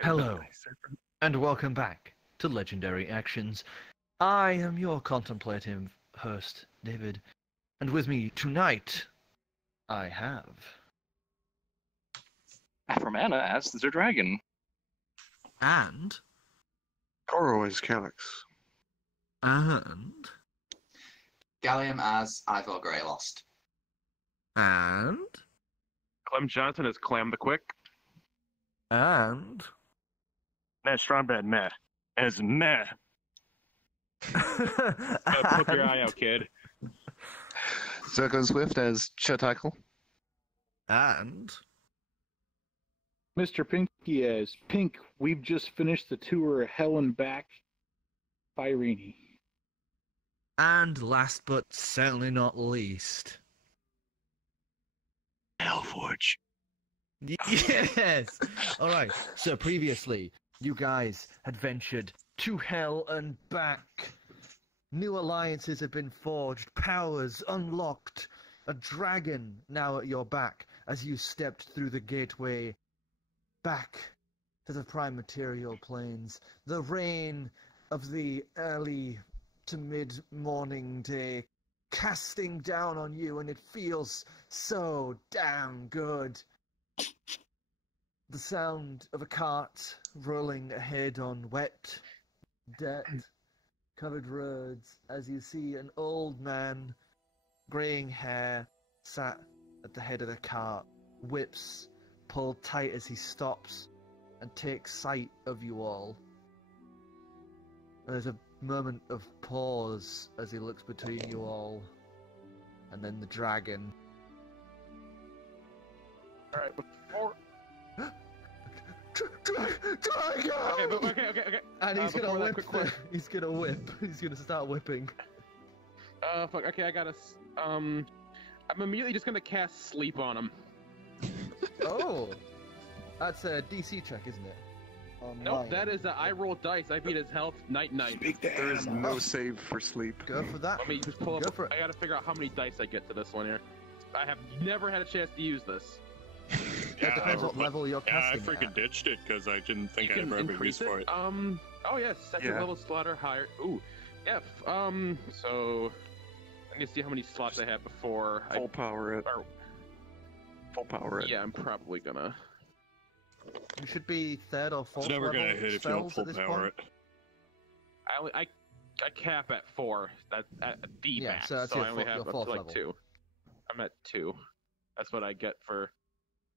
Hello, and welcome back to Legendary Actions. I am your contemplative host, David, and with me tonight, I have... Afromana as the dragon. And... Korro is Calix. And... Gallium as Ivor Grayllost. And... Clem Johnson is Clam the Quick. And... MehStrongBadMeh as Meh. Poke your eye out, kid. Zircron Swift as Chir'takl. And... MrPinkie as Pink. We've just finished the tour Hell and Back. Fireeny. And last but certainly not least... Hellforge. Yes! Alright, so previously, you guys had ventured to hell and back. New alliances have been forged, powers unlocked, a dragon now at your back as you stepped through the gateway back to the prime material planes. The rain of the early to mid-morning day casting down on you, and it feels so damn good. The sound of a cart rolling ahead on wet, dirt-covered roads as you see an old man, greying hair, sat at the head of the cart, whips pulled tight as he stops and takes sight of you all. There's a moment of pause as he looks between you all, and then the dragon. Alright, before... Dragon! Okay. And he's gonna before whip. that, quick He's gonna whip. He's gonna start whipping. fuck, okay, I gotta... I'm immediately just gonna cast Sleep on him. Oh! That's a DC check, isn't it? Nope, that is I roll dice. I beat his health, night. There is no save for sleep. Go for that. Let me just pull Go up. for it. I gotta figure out how many dice I get to this one here. I have never had a chance to use this. It depends what level you're Yeah, I casting freaking at. ditched it because I didn't think You I'd can ever have a increase use for it. Oh yeah, second Yeah. level slaughter higher. Ooh, yeah. So I need to see how many slots I had before. Full power it. Or, Full power it. yeah, I'm probably gonna. You should be third or fourth It's never level gonna hit if you don't spells full at this power point. it. I cap at 4. That at D Yeah, max. so that's I your only fo- have your up fourth to like level. 2. I'm at 2. That's what I get for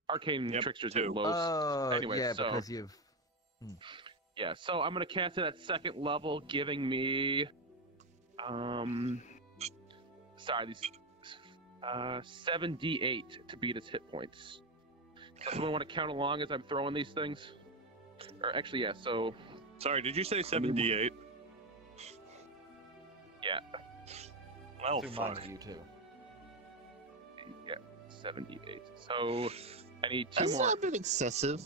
arcane Yep, tricksters 2. and lows. Oh, Anyway, yeah, so- because you've... Yeah, so I'm gonna cast it at second level, giving me sorry, these 7d8 to beat his hit points. Does someone want to count along as I'm throwing these things? Or actually, yeah. So Sorry, did you say 7d8? yeah, Oh, Through mine fuck. to you too. yeah, 7d8. So I need 2 That's more. not a bit excessive.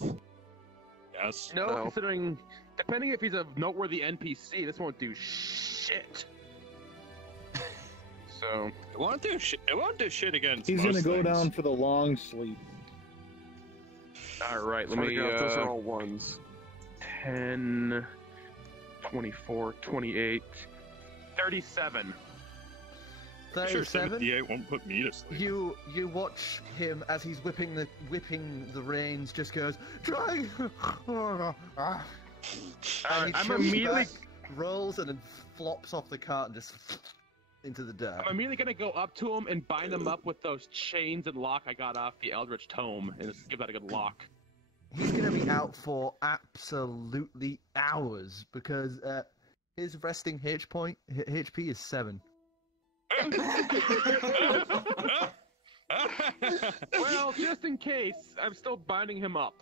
Yes. No, No. considering depending if he's a noteworthy NPC, this won't do shit. So It won't do shit. It won't do shit against He's most gonna go things. down for the long sleep. all right, let Let me. those are all ones. 10, 24, 28, 37. Sure, 37? 7d8 won't put me to sleep. You watch him as he's whipping the reins, just goes, Dragon! And he I'm chokes immediately, back, rolls, and then flops off the cart and just into the dirt. I'm immediately gonna go up to him and bind him up with those chains and lock I got off the Eldritch Tome, and just give that a good lock. He's gonna be out for absolutely hours because his resting HP is 7. Well, just in case, I'm still binding him up.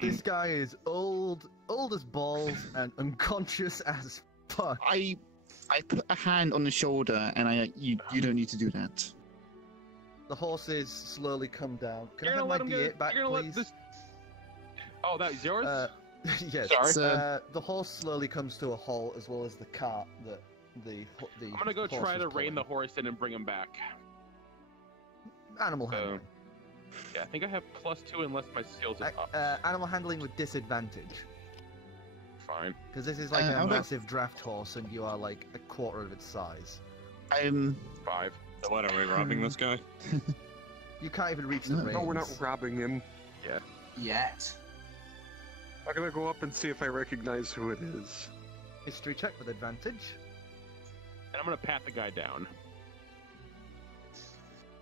This guy is old as balls and unconscious as fuck. I put a hand on the shoulder, and you don't need to do that. The horses slowly come down. Can You're I have gonna my let him D8 get. back, You're gonna please? let this. Oh, that is yours. Yes. Sorry. The horse slowly comes to a halt, as well as the cart that the. I'm gonna go horse try was to rein pulling. the horse in and bring him back. Animal So- handling. Yeah, I think I have +2 unless my skills are up. Animal handling with disadvantage. Fine. Because this is like how a about- massive draft horse, and you are like a quarter of its size. 5. So what, are we robbing this guy? You can't even reach the No. reins. No, we're not robbing him. Yet. I'm gonna go up and see if I recognize who it is. History check with advantage. And I'm gonna pat the guy down.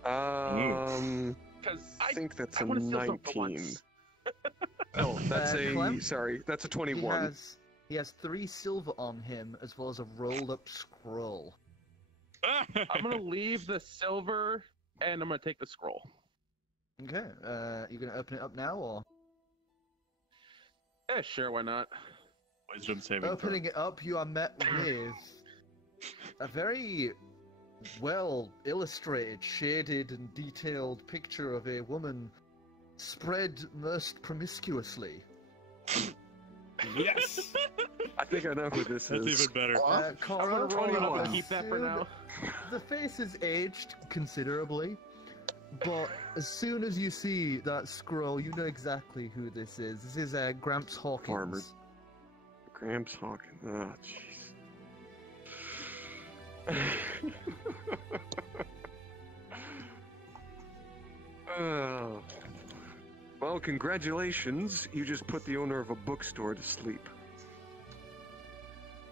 Because I think that's I a wanna steal something for 19. once. No, that's Clem? that's a 21. He has 3 silver on him, as well as a rolled-up scroll. I'm gonna leave the silver, and I'm gonna take the scroll. Okay, you gonna open it up now, or? Yeah, sure, why not? Wisdom saving throw. Opening it up, you are met with a very well illustrated, shaded, and detailed picture of a woman spread most promiscuously. Yes! I think I know who this That's is. even better. I'm Korro, gonna roll it up and 21. keep that for now. The face is aged considerably, but as soon as you see that scroll, you know exactly who this is. This is Gramps Hawkins. Farmer. Gramps Hawkins. Oh, jeez. Oh. Well, congratulations. You just put the owner of a bookstore to sleep.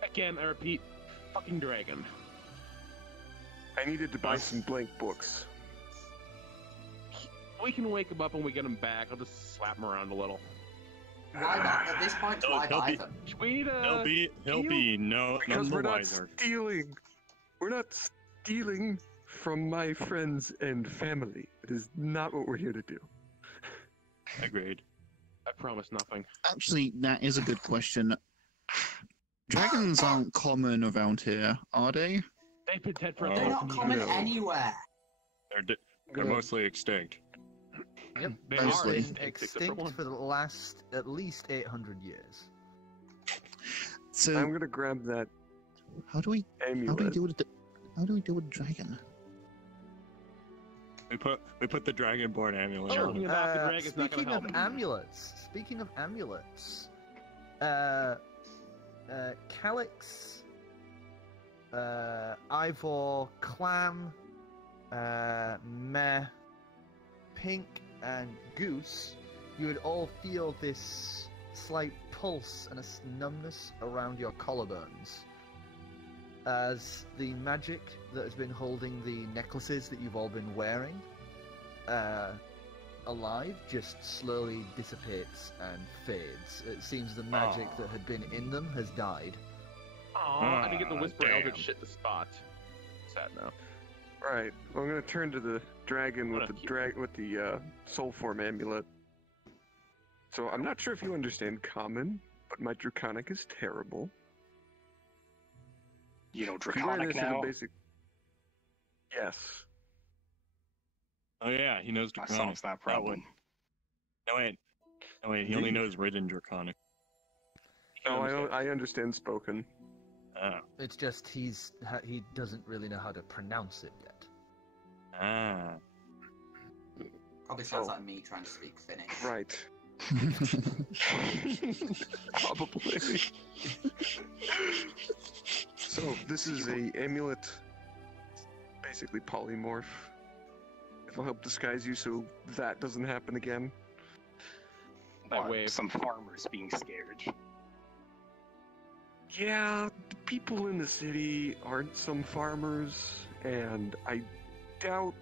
Again, I repeat, fucking dragon. I needed to buy some blank books. We can wake him up when we get him back. I'll just slap him around a little. Why not? At this point, No, why he'll buy be- them? We need He'll be none Because the we're not wiser. stealing. We're not stealing from my friends and family. It is not what we're here to do. Agreed. I promise nothing. Actually, that is a good question. Dragons aren't common around here, are they? They've been dead for Oh, They're not common no. anywhere. They're mostly extinct. Yep, They they've are been extinct, except for extinct one. for the last at least 800 years. So I'm gonna grab that how do we amulet. deal with the dragon? We put the dragonborn amulet Oh, on. yeah. About the dragon's not gonna speaking help of him. amulets, Calix, Ivor, Clam, Meh, Pink, and Goose, you would all feel this slight pulse and a numbness around your collarbones as the magic that has been holding the necklaces that you've all been wearing alive just slowly dissipates and fades. It seems the magic that had been in them has died. Aw, I didn't get the whisper damn. eldritch shit to spot. Sad now. Right. Well, I'm gonna turn to the dragon with What the a soul form amulet. So I'm not sure if you understand common, but my draconic is terrible. You know, If you wear draconic this as a now. basic. Yes. Oh yeah, he knows That draconic. solves that problem. No wait, he only knows written draconic. No, I understand spoken. Ah. It's just he doesn't really know how to pronounce it yet. Ah. Probably sounds Oh. like me trying to speak Finnish. Right. Probably. So this is a amulet, basically polymorph. It'll help disguise you so that doesn't happen again. That Or wave. some farmers being scared. Yeah, the people in the city aren't some farmers, and I doubt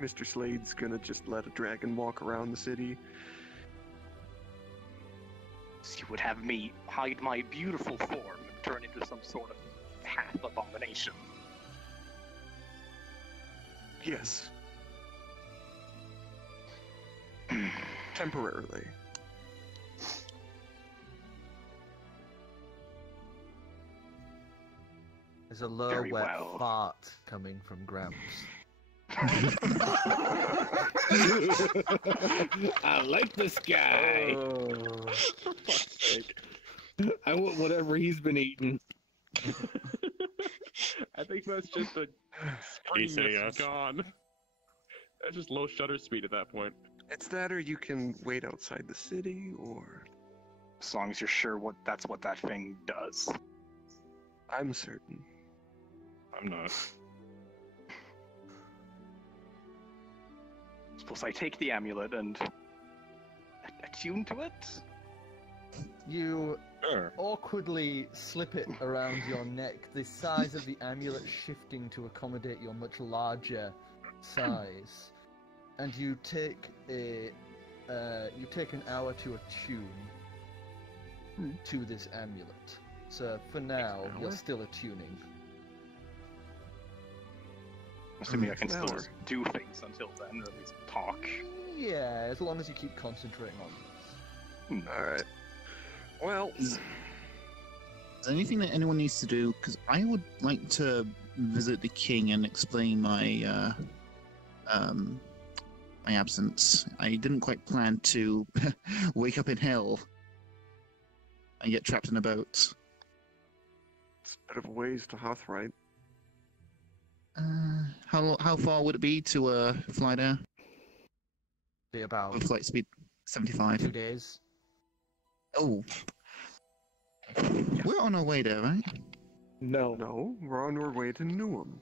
Mr. Slade's gonna just let a dragon walk around the city. You would have me hide my beautiful form and turn into some sort of half abomination. Yes. Temporarily. There's a low, Very wet well. fart coming from Gramps. I like this guy. For fuck's sake. I want whatever he's been eating. I think that's just the He spring say that's yes? gone. That's just low shutter speed at that point. It's that, or you can wait outside the city, or As long as you're sure that's what that thing does. I'm certain. I'm not. Suppose I take the amulet and attune to it? You Sure. awkwardly slip it around your neck, the size of the amulet shifting to accommodate your much larger size, and you take an hour to attune to this amulet. So for now, An you're hour? still attuning. Assuming I can An still hour. just do things until then, or at least talk. Yeah, as long as you keep concentrating on this. Alright. Well, Is there anything that anyone needs to do? Because I would like to visit the king and explain my my absence. I didn't quite plan to wake up in hell and get trapped in a boat. it's a bit of a ways to Hothright. How far would it be to fly there? Be about With flight speed 75. 2 days. Oh. We're on our way there, right? No. No, we're on our way to Newham.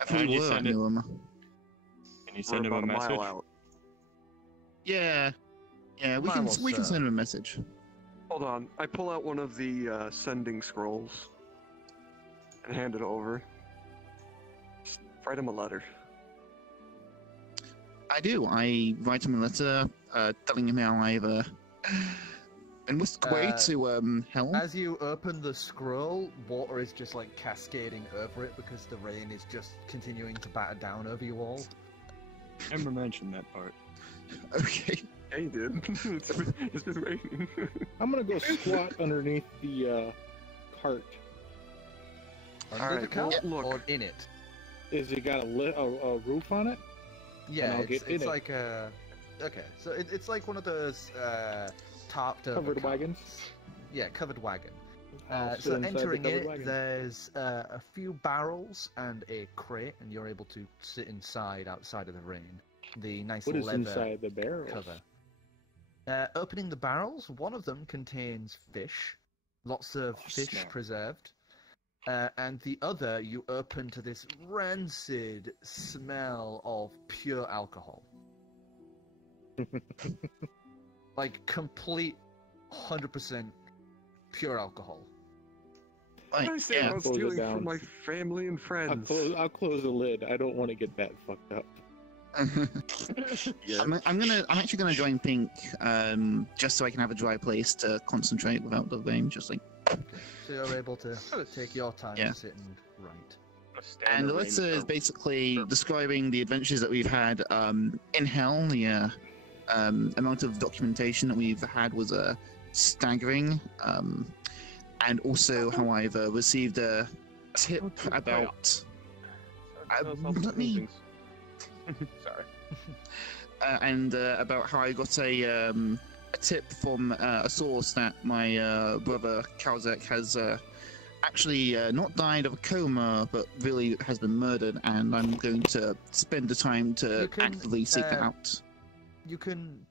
I thought we you were at send it? Newham. Can you We're send him about a a message? mile out. Yeah. Yeah, we Mine can was, we can send him a message. Hold on, I pull out one of the sending scrolls and hand it over. Just write him a letter. I do. I write him a letter telling him how I've been whisked away to hell. As you open the scroll, water is just like cascading over it because the rain is just continuing to batter down over you all. Never mentioned that part. Okay. Yeah, you did. It's been raining. I'm gonna go squat underneath the cart. Under Alright, the cart well, look. or in it? Is it got a roof on it? Yeah, I'll it's, get in it's it. like a... Okay, so it's like one of those tarped over Covered carts. wagons? Yeah, covered wagon. I'll sit So inside the entering covered it, wagon. there's a few barrels and a crate, and you're able to sit outside of the rain. The nice What is leather inside the barrels? cover. Opening the barrels, one of them contains fish, lots of fish snap. preserved, and the other you open to this rancid smell of pure alcohol. Like complete 100% pure alcohol. What did I say yeah. about Close it stealing down. from my family and friends? I'll close the lid. I don't want to get that fucked up. Yeah. I'm actually gonna join Pink, just so I can have a dry place to concentrate without the rain. Just like, So you're able to take your time Yeah. to sit and write. and the letter is basically describing the adventures that we've had in hell. The amount of documentation that we've had was staggering, and also how I've received a tip about. Let me. Sorry. And about how I got a tip from a source that my brother Kalzek has actually not died of a coma, but really has been murdered, and I'm going to spend the time to You can, actively seek that out. You can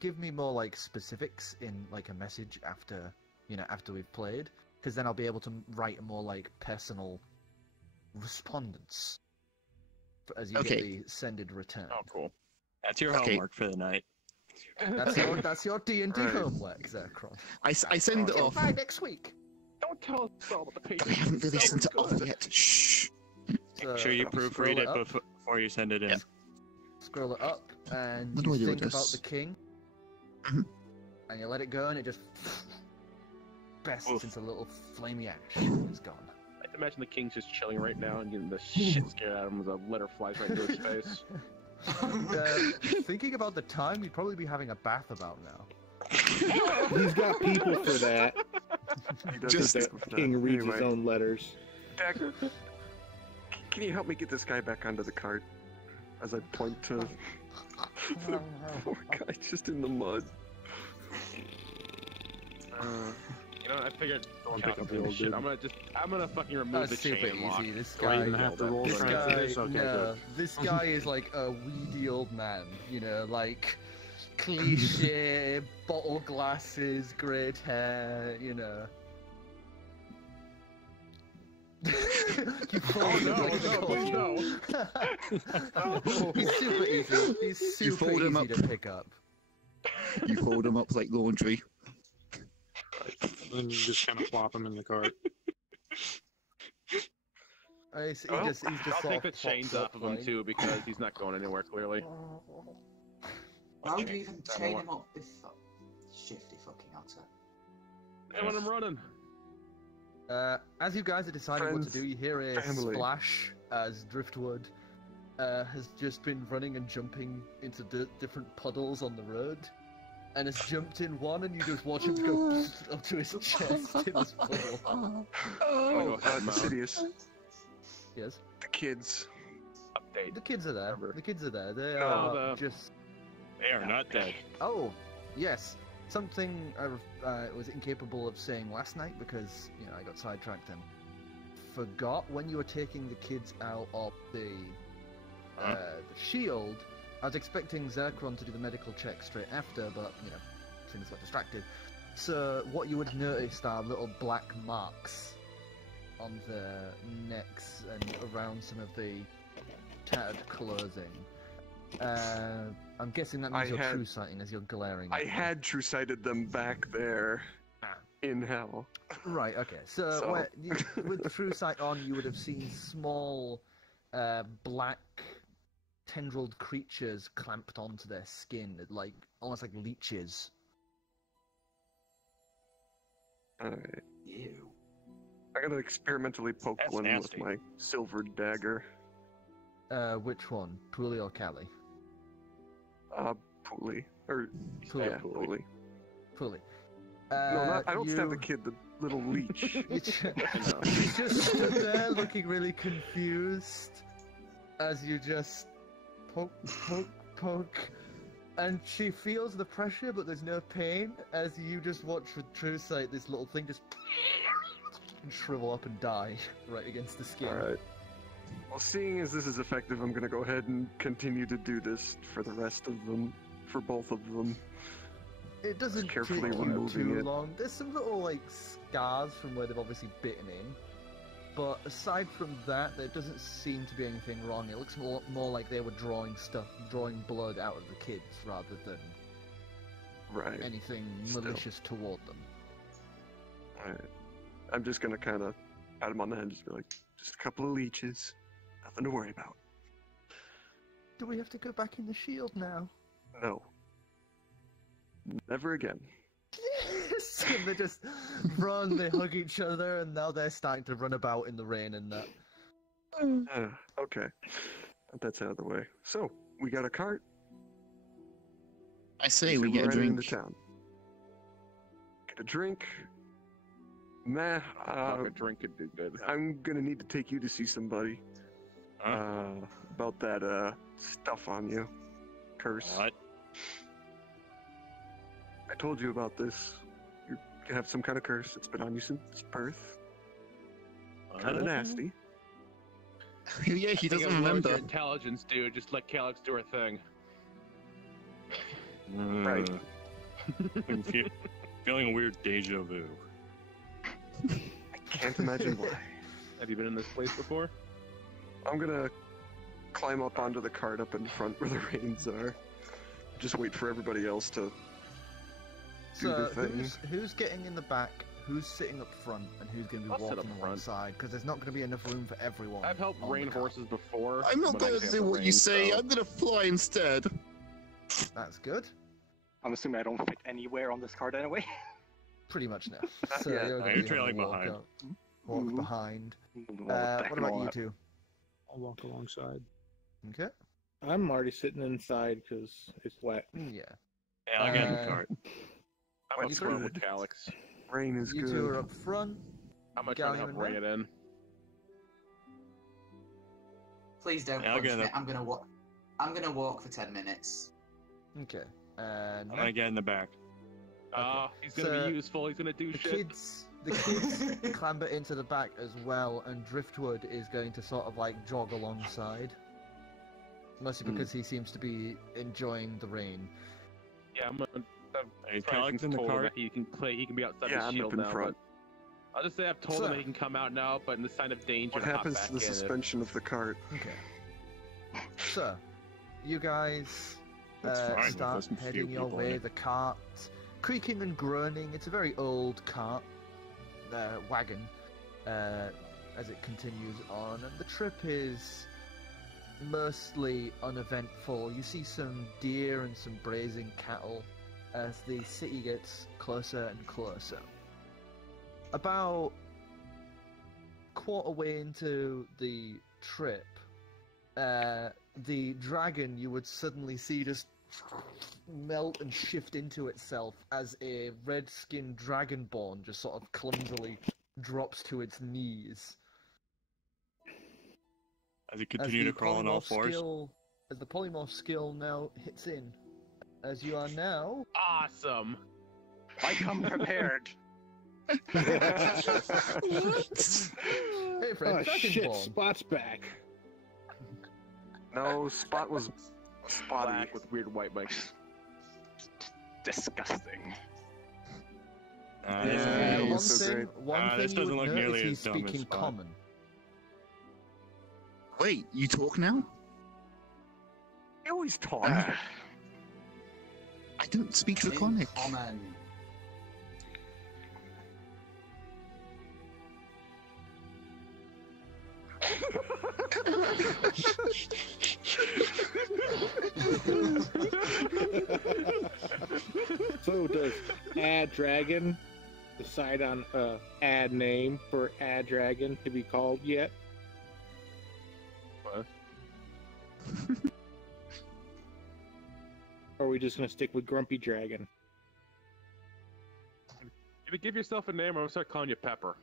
give me more like specifics in like a message after we've played, because then I'll be able to write a more like personal respondence as you Okay. get the sended return. Oh, cool. That's your Okay. homework for the night. That's your D&D Right. homework, Zircron. I send it off. By next week. Don't tell us all about the But I patient. haven't really sent it off yet. Shh. So, Make sure you scroll proofread it up, before you send it in. Yeah. Scroll it up, and What do I you do with think about this? the king, Mhm. and you let it go, and it just bursts Oof. into a little flamey ash. And it's gone. I imagine the king's just chilling right now and getting the shit scared out of him as a letter flies right into his face. Thinking about the time, you'd probably be having a bath about now. He's got people for that. He does Just stick The with that. king reads his Anyway, own letters. Dagger, can you help me get this guy back onto the cart? As I point to the poor guy just in the mud. You know, I figured Don't Calix pick up did the this old shit. dude. I'm gonna fucking remove That's the super chain lock. easy. This Do I guy, even have to roll this for guy, this? Okay, no, good. this guy is like a weedy old man. You know, like cliche, bottle glasses, great hair. You know. You fold him like a please coat. He's super easy. He's You super fold him easy up. to pick up. You fold them up like laundry. Then you just kind of flop him in the cart. He's just I'll sort take the of chains pops off up, of him like- too because he's not going anywhere clearly. Why would you even I don't chain know him up before? Shifty fucking otter. And when I'm running, As you guys are deciding what to Friends, do, you hear a family. splash as Driftwood has just been running and jumping into different puddles on the road, and has jumped in one, and you just watch him go up to his chest in this puddle. oh, Sidious. Yes, The kids. update. the kids are there. Remember. The kids are there. They No, are the- just. They are not dead. Oh, yes. Something I was incapable of saying last night because, you know, I got sidetracked and forgot when you were taking the kids out of the shield. I was expecting Zircron to do the medical check straight after, but, you know, things got distracted. So what you would have noticed are little black marks on their necks and around some of the tattered clothing. I'm guessing that means I you're had- true sighting as you're glaring. I at me. had true sighted them back there in hell. Right, okay. So, So- with true sight on, you would have seen small black tendrilled creatures clamped onto their skin, like almost like leeches. Alright. Ew. I gotta experimentally poke That's one nasty. with my silver dagger. Which one? Puli or Callie? Pulley. Or, Pulley. yeah, Pulley. Puli. No, not, I don't stab the you- kid, the little leech. You just stood there looking really confused as you just poke, and she feels the pressure, but there's no pain as you just watch with true sight this little thing just shrivel up and die right against the skin. Alright. Well, seeing as this is effective, I'm gonna go ahead and continue to do this for the rest of them, for both of them. It doesn't take carefully you removing too it. long. There's some little like scars from where they've obviously bitten in, but aside from that, there doesn't seem to be anything wrong. It looks more like they were drawing blood out of the kids rather than Right. anything Still. malicious toward them. Alright. I'm just gonna kind of pat him on the head and just be like, just a couple of leeches. Nothing to worry about. Do we have to go back in the shield now? No. Never again. Yes! And they just run, they hug each other, and now they're starting to run about in the rain and that. Okay. That's out of the way. So, we got a cart. I say So we get a we're riding drink. into town. Get a drink. Meh. a drink could do good. I'm gonna need to take you to see somebody. About that stuff on you. Curse. What? I told you about this. You have some kind of curse that's been on you since birth. Kind of nasty. Yeah, he I think doesn't it lowers remember. your intelligence, dude. Just let Calix do her thing. Right. I'm feeling a weird deja vu. Can't imagine why. Have you been in this place before? I'm gonna climb up onto the cart up in front where the reins are. Just wait for everybody else to do So, their thing. who's getting in the back, who's sitting up front, and who's going to be I'll sit walking up front. alongside? Because there's not going to be enough room for everyone. I've helped on the rein cart. horses before. I'm not when I going was to at do the what you rein, say. so- I'm going to fly instead. That's good. I'm assuming I don't fit anywhere on this card anyway. Pretty much now. So Yeah. you're, gonna You're be having trailing to walk behind. out- Walk Mhm. behind. What What about you two? I'll walk alongside. Okay. I'm already sitting inside because it's wet. Yeah. Yeah, I'll get in the Uh, cart. I'm up What's front good? with Calix. Rain is You good. two are up front. I'm gonna try to Gallium help and rein Red? it in. Please don't Yeah, I'll punch get me. it. I'm gonna walk. I'm gonna walk for 10 minutes. Okay. I'm gonna get in the back. He's gonna So, be useful. He's gonna do The shit. the kids clamber into the back as well, and Driftwood is going to sort of like jog alongside. Mostly because he seems to be enjoying the rain. Yeah, Is Calix in the told him cart? that he can play. He can be outside Yeah, the I'm shield up in now. front. But I'll just say I've told him that he can come out now, but in the sign of danger, What hop happens back to the in. suspension of the cart? Okay. So, you guys That's fine, it start doesn't heading few your people in way. it. The cart, creaking and groaning. It's a very old cart, wagon, as it continues on, and the trip is mostly uneventful. You see some deer and some grazing cattle as the city gets closer and closer. About quarter way into the trip, the dragon you would suddenly see just melt and shift into itself as a red-skinned dragonborn just sort of clumsily drops to its knees. As he continued to crawl on all fours. As the polymorph skill now hits in, as you are now... Awesome. I come prepared. Hey, friend, Oh shit! dragonborn. Spot's back. No, Spot was spotty. Black with weird white mics. Disgusting. Yeah, This it One looks so thing, great. one this thing you doesn't would look note nearly is he's as dumb as speaking Spot. common. Wait, you talk now? He always talks. Ah, I don't speak In Draconic. common. So does Ad Dragon decide on a ad name for Ad Dragon to be called yet? What? Or are we just gonna stick with Grumpy Dragon? Either give yourself a name or I'll start calling you Pepper.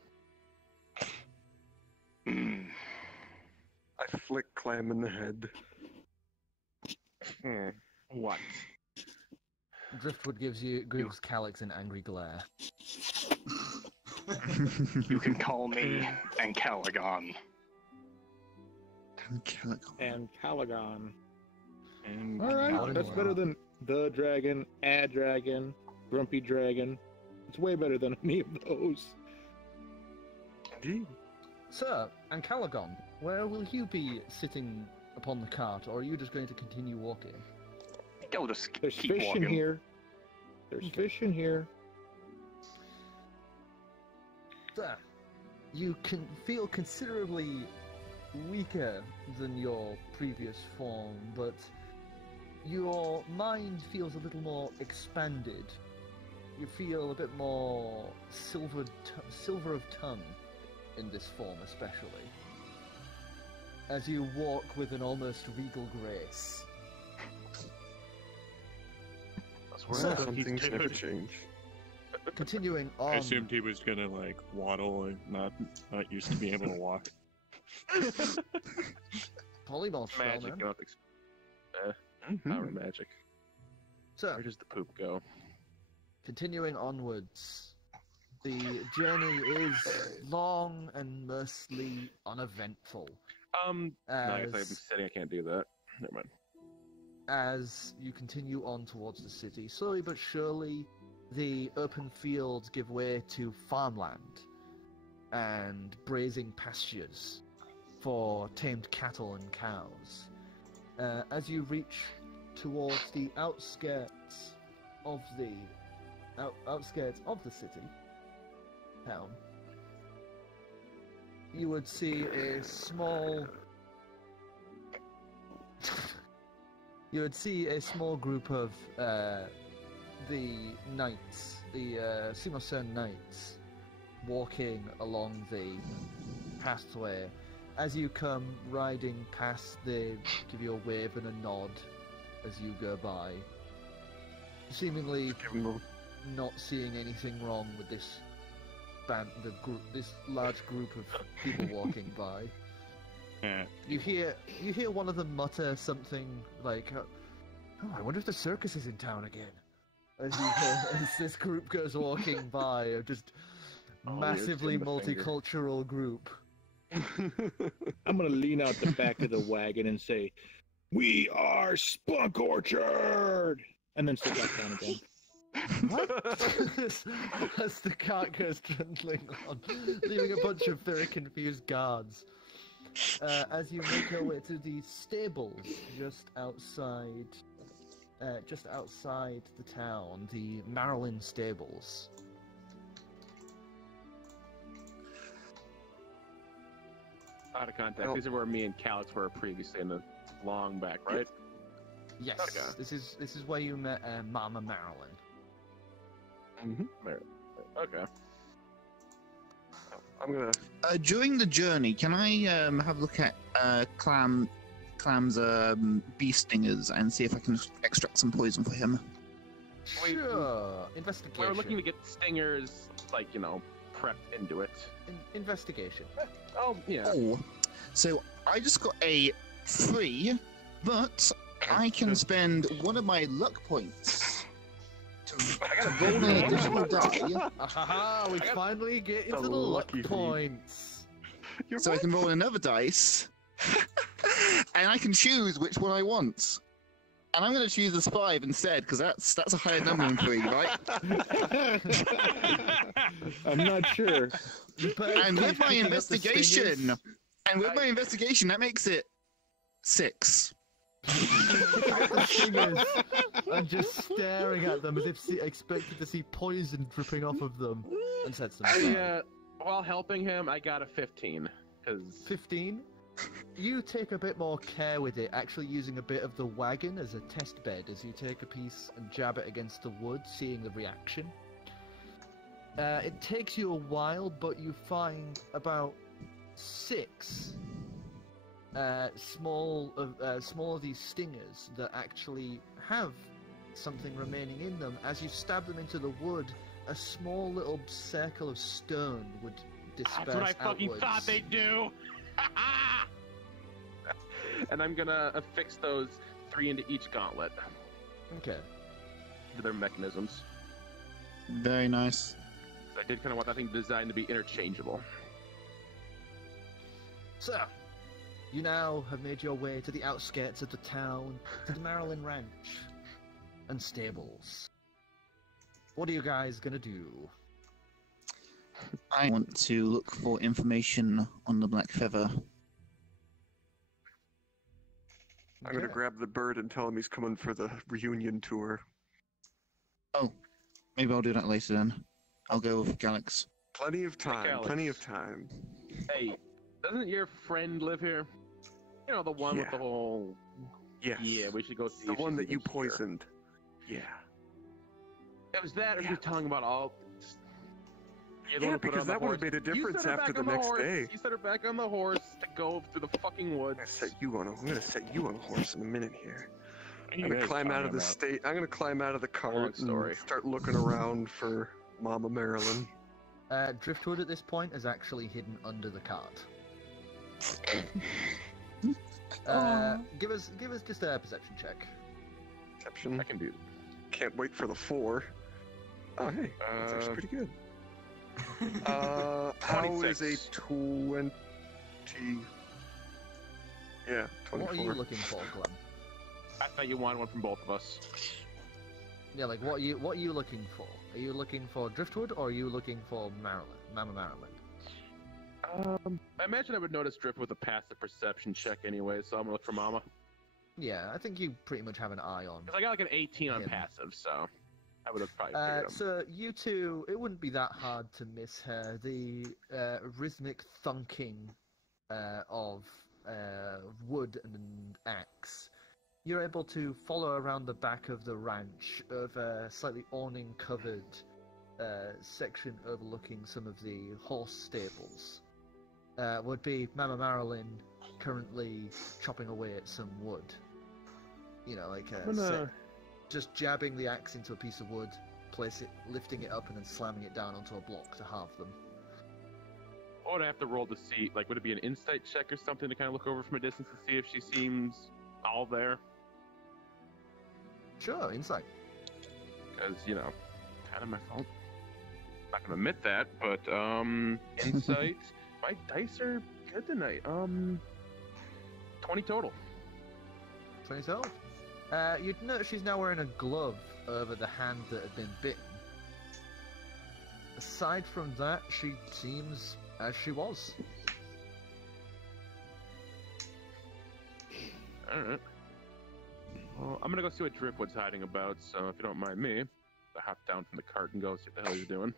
mm. I flick Clam in the head. What? Driftwood gives Calix an angry glare. You can call me Encalagon. And Calagon. And Alright, Calagon. that's better than the Dragon, Ad Dragon, Grumpy Dragon. It's way better than any of those. Indeed. Sir, Ancalagon, where will you be sitting upon the cart, or are you just going to continue walking? I'll just There's keep fish walking. in here. There's fish in here. Sir, you can feel considerably weaker than your previous form, but your mind feels a little more expanded. You feel a bit more silver of tongue in this form, especially, as you walk with an almost regal grace. That's Sir, where Some things never change. Continuing on, I assumed he was gonna like waddle and not used to be able to walk. polymorph spell magic. now. You don't have to power of magic. So, Where does the poop go? continuing onwards, the journey is long and mostly uneventful. No, I guess I'm As, sitting. I can't do that. Never mind. as you continue on towards the city, slowly but surely, the open fields give way to farmland and grazing pastures for tamed cattle and cows. As you reach towards the outskirts of the city town, you would see a small group of the knights, the Sumosen knights, walking along the pathway. As you come riding past, they give you a wave and a nod as you go by, seemingly Give him a not seeing anything wrong with this this large group of people walking by. Yeah. You hear one of them mutter something like, "Oh, I wonder if the circus is in town again." as this group goes walking by, a just Oh, massively it's in the finger. multicultural group. I'm gonna lean out the back of the wagon and say, "We are Spunk Orchard," and then sit back down again. What? As the cart goes trundling on, leaving a bunch of very confused guards. As you make your way to the stables just outside the town, the Marilyn stables. Out of context. Oh. These are where me and Calix were previously in the long back, right? Yes, Okay. this is where you met Mama Marilyn. Okay. I'm gonna. During the journey, can I have a look at Clam's bee stingers and see if I can extract some poison for him? Wait, Sure. Investigation. We're looking to get stingers, like, prepped into it. Investigation. Oh, yeah. Oh, so I just got a 3, but I can spend one of my luck points to roll an additional die. Aha! We finally get into The the luck lucky feat. points. So I can roll another dice, and I can choose which one I want. And I'm going to choose this 5 instead, because that's a higher number than 3, right? I'm not sure. And with my investigation, that makes it 6. The stingers and just staring at them as if expected to see poison dripping off of them, and sets them aside. While helping him, I got a 15. 15. You take a bit more care with it, actually using a bit of the wagon as a test bed as you take a piece and jab it against the wood, seeing the reaction. It takes you a while, but you find about 6 small of these stingers that actually have something remaining in them. As you stab them into the wood, a small little circle of stone would disperse That's what I fucking outwards. thought they'd do! And I'm gonna affix those 3 into each gauntlet. Okay. To their mechanisms. Very nice. I did kind of want that thing designed to be interchangeable. So, you now have made your way to the outskirts of the town, to the Maryland Ranch and stables. What are you guys gonna do? I want to look for information on the Black Feather. I'm gonna Okay. grab the bird and tell him he's coming for the reunion tour. Oh, maybe I'll do that later then. I'll go with Galix. Plenty of time. Alex. Plenty of time. Hey, doesn't your friend live here? You know, the one with Yeah. the whole... Yes. Yeah, we should go see The if one she's that you even here. poisoned. Yeah. It was that, or Yeah. he was telling about all... Yeah, because that would have made a difference after the next day. You set her back on the horse to go through the fucking I'm woods. gonna set you on a horse in a minute here. What are I'm you gonna guys climb out of talking the about? state. I'm gonna climb out of the Long cart story. and start looking around for Mama Marilyn. Driftwood at this point is actually hidden under the cart. Give us just a perception check. Perception. I can do Can't wait for the 4. Oh, hey, that's actually pretty good. How is a 26. 20? Yeah, 24. What are you looking for, Clem? I thought you wanted one from both of us. Yeah, like what are you looking for? Are you looking for Driftwood or are you looking for Mama Marilyn? I imagine I would notice Drift with a passive perception check anyway, so I'm gonna look for Mama. Yeah, I think you pretty much have an eye on. Because I got like an 18 on Him. passive, so I would have probably figured him. So you two, it wouldn't be that hard to miss her. The rhythmic thunking of wood and axe. You're able to follow around the back of the ranch of a slightly awning-covered section overlooking some of the horse stables. Would be Mama Marilyn currently chopping away at some wood. You know, like just jabbing the axe into a piece of wood, lifting it up, and then slamming it down onto a block to halve them. What would I have to roll to see? Like, would it be an insight check or something to kind of look over from a distance and see if she seems all there? Sure, insight. because kind of my fault. I'm not gonna admit that, but insight. My dice are good tonight. 20 total. 20 total. You'd notice she's now wearing a glove over the hand that had been bitten. Aside from that, she seems as she was. Alright. Well, I'm gonna go see what Driftwood's hiding about, so if you don't mind me, I'll hop down from the cart and go see what the hell he's doing.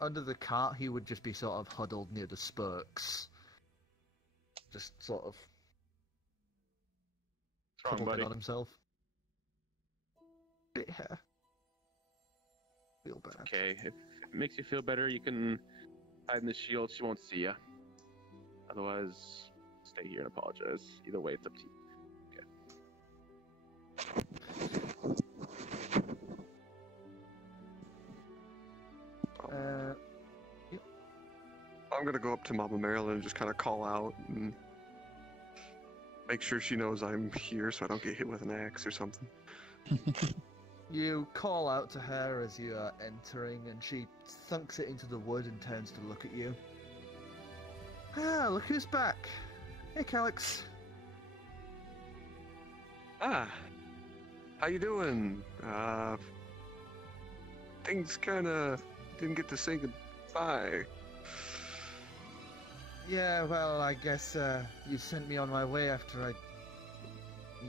Under the cart, he would just be sort of huddled near the spokes. Just sort of Strong, huddled buddy. in on himself. Yeah. Feel bad. Okay, if it makes you feel better, you can hide in the shield. She won't see you. Otherwise, stay here and apologize. Either way, it's up to you. Yep. I'm gonna go up to Mama Marilyn and just kind of call out and make sure she knows I'm here so I don't get hit with an axe or something. You call out to her as you are entering, and she thunks it into the wood and turns to look at you. Ah, look who's back. Hey, Calix. Ah, how you doing? Things kinda didn't get to say goodbye. Yeah, well, I guess, you sent me on my way after I...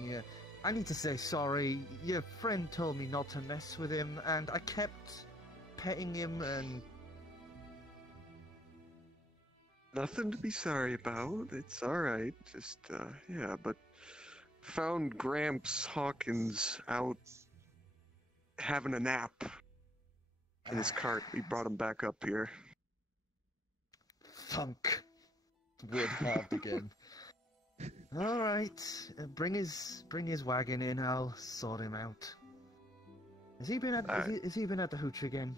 Yeah. I need to say sorry. Your friend told me not to mess with him, and I kept petting him and... Nothing to be sorry about. It's alright. Just, yeah, but found Gramps Hawkins out having a nap in his cart. We brought him back up here. Thunk. Wood halved again. Alright, bring his wagon in, I'll sort him out. Has he been at the hooch again?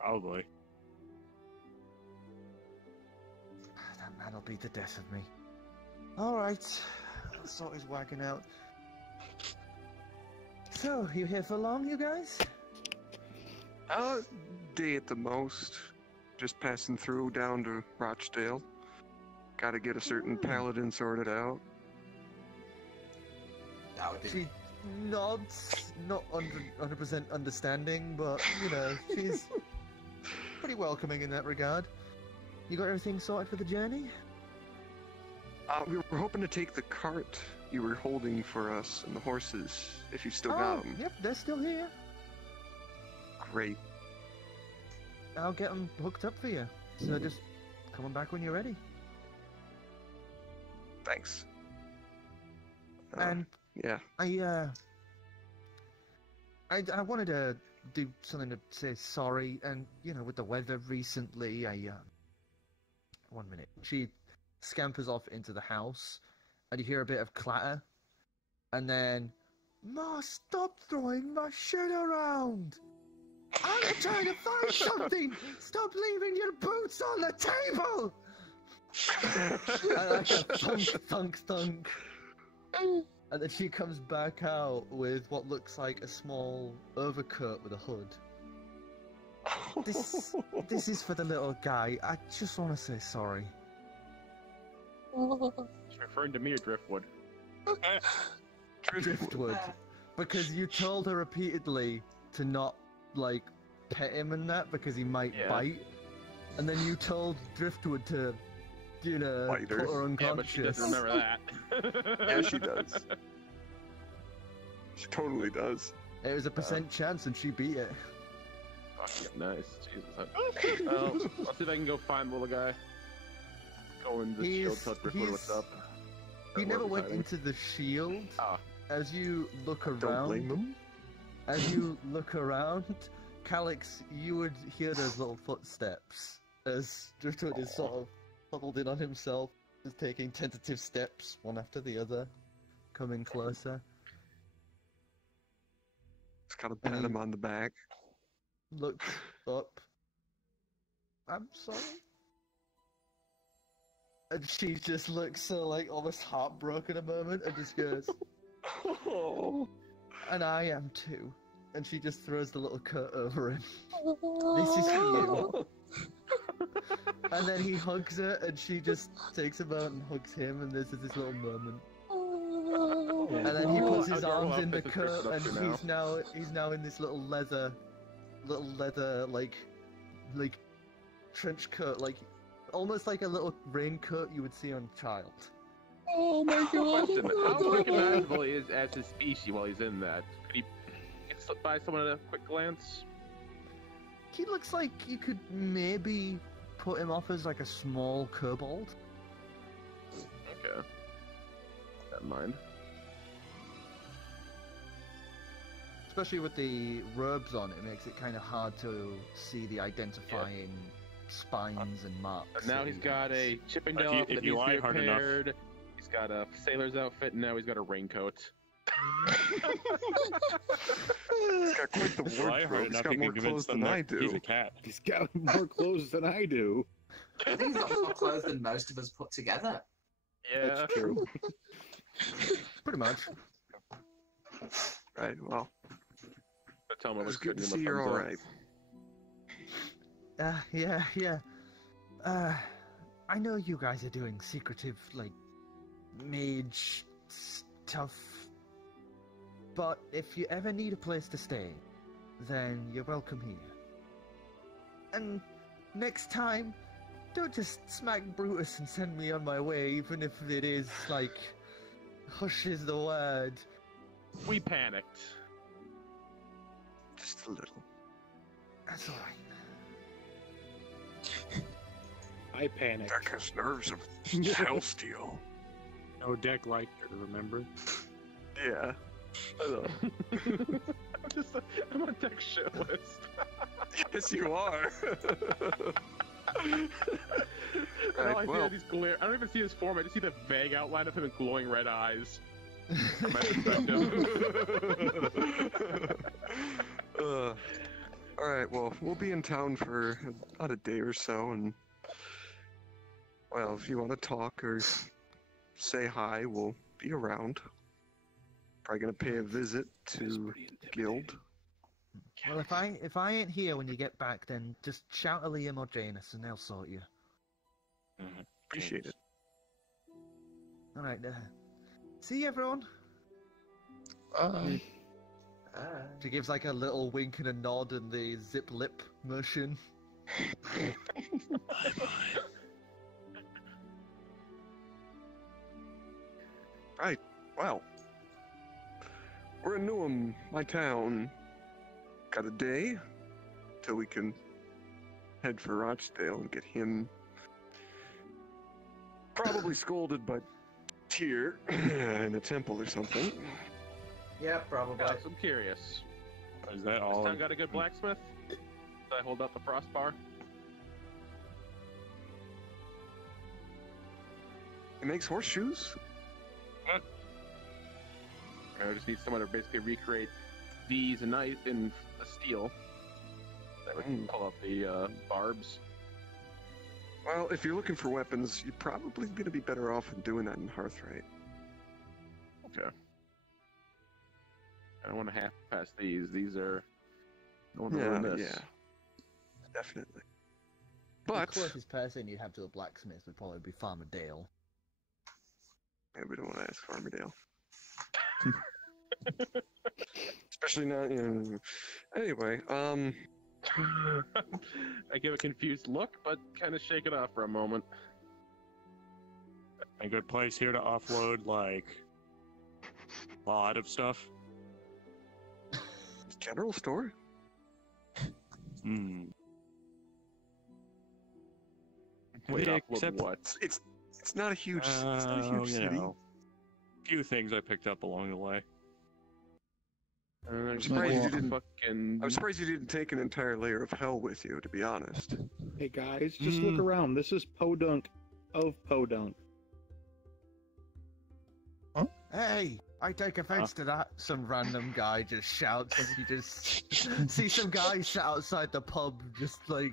Probably. That man'll be the death of me. Alright, I'll sort his wagon out. So, you here for long, you guys? Day at the most. Just passing through down to Rochdale. Gotta get a certain paladin sorted out. That would be She nods, not 100% understanding, but, she's pretty welcoming in that regard. You got everything sorted for the journey? We were hoping to take the cart you were holding for us and the horses, if you still got them. Yep, they're still here. Great. I'll get them hooked up for you. So just come on back when you're ready. Thanks. And yeah. I wanted to do something to say sorry, and with the weather recently, 1 minute. She scampers off into the house, and you hear a bit of clatter, and then, Ma, stop throwing my shit around! I'm trying to find something! Stop leaving your boots on the table! I like a thunk. And then she comes back out with what looks like a small overcoat with a hood. This is for the little guy. I just want to say sorry. She's referring to me or Driftwood? Driftwood. Because you told her repeatedly to not, pet him and that because he might bite. And then you told Driftwood to, Bite her. put her unconscious. Yeah, but she doesn't remember that. Yeah, she does. She totally does. It was a % chance and she beat it. Fuck yeah, nice. Jesus. Well, I'll see if I can go find the little guy. Go in the shield, tell Driftwood what's up. He never went hiding. into the shield. Ah. As you look Don't blame around, him. Calix, you would hear those little footsteps as Driftwood is sort of huddled in on himself, just taking tentative steps, one after the other, coming closer. Just gotta pat him on the back. Looks up. I'm sorry. And she just looks so, almost heartbroken a moment and just goes, Oh. And I am too. And she just throws the little coat over him. This is for you. And then he hugs her, and she just takes him out and hugs him, and there's this little moment. And then he puts his arms in the coat, and he's now in this little leather like trench coat, like almost like a little raincoat you would see on a child. Oh my god! Question, how recognizable he is as his species while he's in that? Could he get slipped by someone at a quick glance? He looks like you could maybe put him off as like a small kobold. Okay. Keep that in mind. Especially with the robes on, it makes it kind of hard to see the identifying spines and marks. And now that he's he got has. a chippendale If outfit you that needs to eye be hard enough. repaired. He's got a sailor's outfit, and now he's got a raincoat. He's got quite the If you eye hard wardrobe. He's enough, got you more can clothes convince them than I that he's do. a cat. He's got more clothes than I do. I think he's got more clothes than most of us put together. Yeah. That's true. Pretty much. Right, well, But tell him I was it's good to giving him see a you're thumbs up. alright. Yeah. I know you guys are doing secretive, like, mage stuff. But if you ever need a place to stay, then you're welcome here. And next time, don't just smack Brutus and send me on my way, even if it is, like, hush is the word. We panicked. Just a little. That's alright. I panicked. Deck has nerves of hell steel. No deck like her, remember? Yeah. I know. I'm on deck shit list. Yes, you are. And all I Right, see well, are these glare. I don't even see his form. I just see the vague outline of him with glowing red eyes. From my perspective. Alright, well, we'll be in town for about a day or so, and, well, if you want to talk or say hi, we'll be around. Probably gonna pay a visit to the guild. Well, if I ain't here when you get back, then just shout to Liam or Janus and they'll sort you. Appreciate it. Alright, see you, everyone. She gives like a little wink and a nod and the zip lip motion. Right, well. We're in Newham, my town. Got a day till we can head for Rochdale and get him probably scolded by Tyr in a temple or something. Yeah, probably. Yeah, so I'm curious. Is that This all? town got a good blacksmith? Did I hold up the crossbar? He makes horseshoes? I just need someone to basically recreate these in steel. That would pull up the barbs. Well, if you're looking for weapons, you're probably going to be better off in doing that in Hearthright. Okay. I don't want to half pass these. These are. I don't want to ruin this. Yeah. Definitely. The But closest person you'd have to a blacksmith would probably be Farmer Dale. yeah, we don't want to ask Farmerdale. Especially not, Anyway, I give a confused look, but kind of shake it off for a moment. A good place here to offload, like, a lot of stuff. general store? Wait, Yeah, offload except what? It's not a huge, it's not a huge city. Few things I picked up along the way. I'm surprised you didn't- fucking. I'm surprised you didn't take an entire layer of hell with you, to be honest. Hey guys, just look around. This is Podunk of Podunk. Hey, I take offense to that. Some random guy just shouts, and you just see some guy sat outside the pub, just like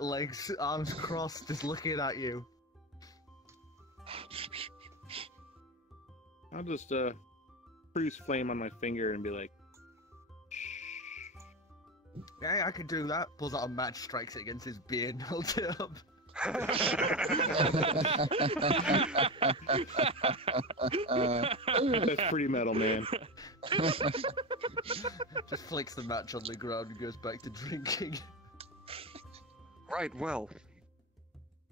legs, arms crossed, just looking at you. I'll just produce flame on my finger and be like, Yeah, I could do that. Pulls out a match, strikes it against his beard, and holds it up. that's pretty metal, man. Just flicks the match on the ground and goes back to drinking. Right, well,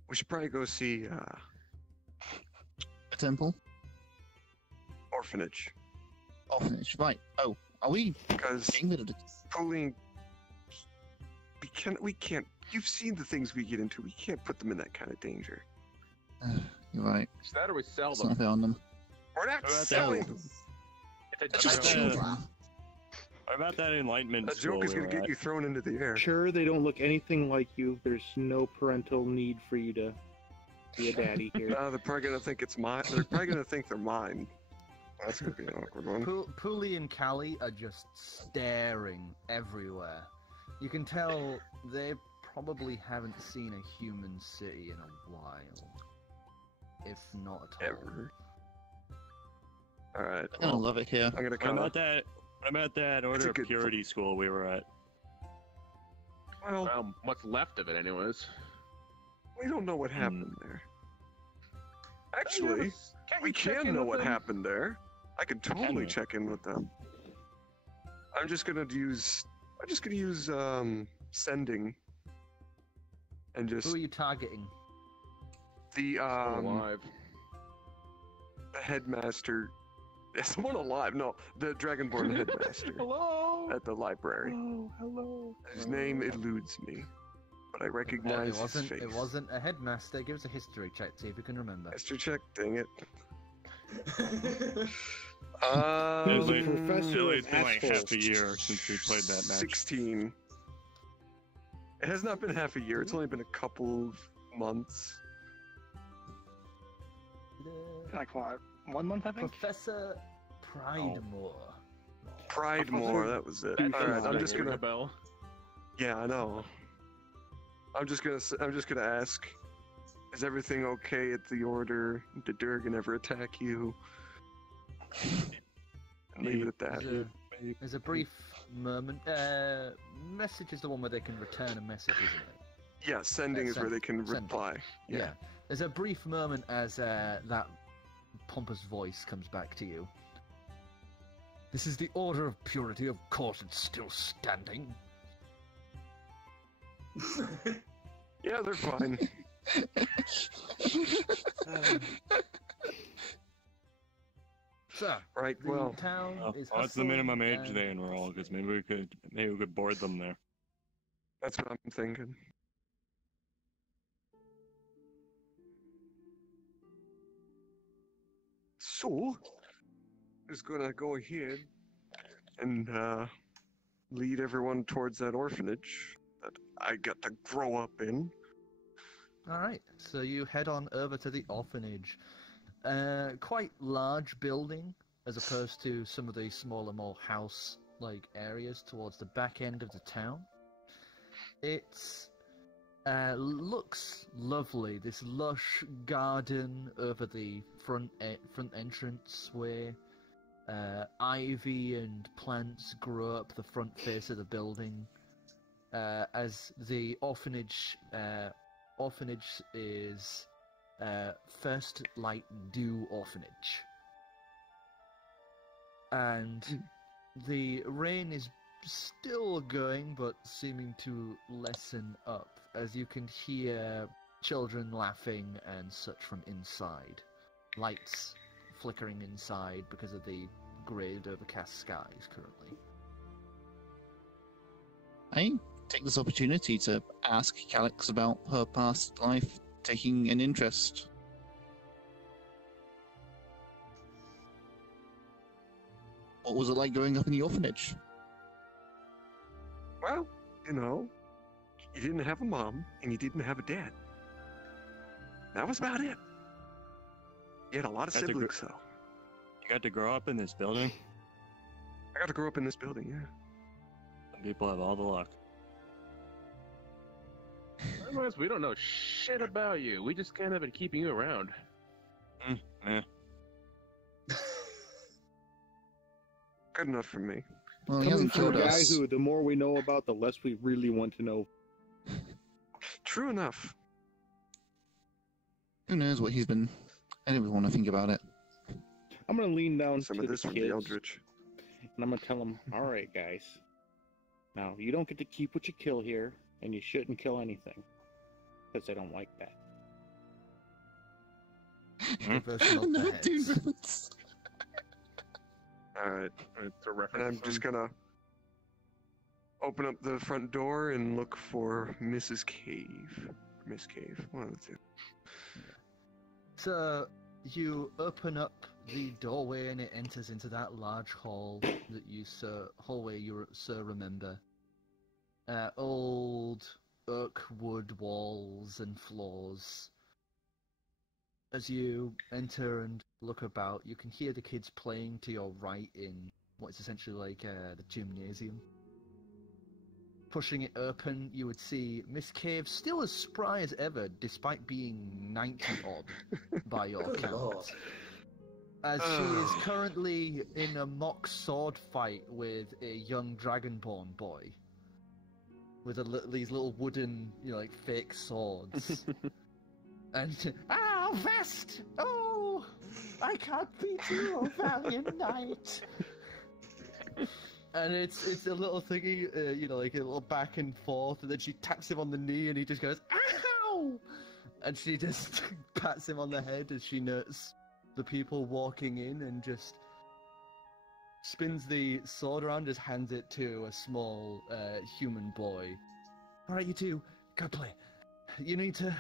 we should probably go see A temple? Orphanage. Orphanage, right. Oh, are we Because getting rid of the... pulling... We can't... You've seen the things we get into. We can't put them in that kind of danger. You're right. Is that or we sell It's them? not fair on them. We're not What about selling that? them. It's Just children. What about that enlightenment A school joke is we going were to get at? you thrown into the air. Sure, they don't look anything like you. There's no parental need for you to be a daddy here. They're probably going to think it's mine. They're probably going to think they're mine. That's going to be an awkward one. Pooley and Callie are just staring everywhere. You can tell they probably haven't seen a human city in a while. If not at all. Ever. Alright. I love it here. I'm going to What kind about of... that? What about that a order of good purity school we were at? Well, What's left of it, anyways? we don't know what happened there. Actually, Can't we you check can in know with what them? happened there. I can totally we? check in with them. I'm just gonna use sending and just Who are you targeting? the Still alive. the headmaster. Someone alive? No, the Dragonborn headmaster Hello. at the library. Hello. His name eludes me, but I recognize his face. It wasn't a headmaster. Give us a history check, see if you can remember. Master check. Dang it. It was a Um, professor It's of been like half asphalt. a year since we played that match. 16. It has not been half a year. It's only been a couple of months. Like what? 1 month, I think? Professor Pridemore. Pridemore, that was it. That's All right, I'm not just Ring a gonna. bell. Yeah, I know. I'm just gonna ask. Is everything okay at the order? Did Durgan ever attack you? Leave it at that. There's a brief moment. Message is the one where they can return a message, isn't it? Yeah, sending is where they can Send. reply. Yeah. There's a brief moment as that pompous voice comes back to you. This is the Order of Purity. Of course, it's still standing. Yeah, they're fine. Sir, Right. the Well, town is What's the hustling minimum age and- they enroll? Because maybe we could board them there. that's what I'm thinking. So, is gonna go ahead and lead everyone towards that orphanage that I got to grow up in. Alright, so you head on over to the orphanage. Quite large building, as opposed to some of the smaller, more house-like areas towards the back end of the town. It's looks lovely. This lush garden over the front entrance where ivy and plants grow up the front face of the building. As the orphanage is First Light Dew Orphanage, and the rain is still going, but seeming to lessen up, as you can hear children laughing and such from inside. Lights flickering inside because of the grey, overcast skies currently. I take this opportunity to ask Calix about her past life taking an interest. What was it like growing up in the orphanage? Well, you know, you didn't have a mom and you didn't have a dad. That was about it. You had a lot of That's a siblings, though. You got to grow up in this building. I got to grow up in this building, yeah. Some people have all the luck. Otherwise, we don't know shit about you. We just kind of been keeping you around. Eh. Good enough for me. Well, he Coming hasn't from a killed guy us. who, the more we know about, the less we really want to know. True enough. Who knows what he's been... I don't even want to think about it. I'm gonna lean down Some to of the this from the kids, Eldritch. and I'm gonna tell them, all right, guys. Now, you don't get to keep what you kill here, and you shouldn't kill anything, because they don't like that. Reversal of the No, heads. dude. Alright. It's a And reference. I'm just gonna open up the front door and look for Mrs. Cave. Miss Cave, one of the two. So you open up the doorway and it enters into that large hall that you remember. Old oak wood walls and floors. As you enter and look about, you can hear the kids playing to your right in what is essentially like the gymnasium. Pushing it open, you would see Miss Cave still as spry as ever, despite being 90-odd by your Good count. lord. As she is currently in a mock sword fight with a young dragonborn boy. With these little wooden, like, fake swords. And, Vest! Oh! I can't beat you, oh valiant knight! And it's a little thingy, like a little back and forth, and then she taps him on the knee, and he just goes, ow! And she just pats him on the head as she notes the people walking in, and just spins the sword around, just hands it to a small human boy. Alright, you two, go play. You need to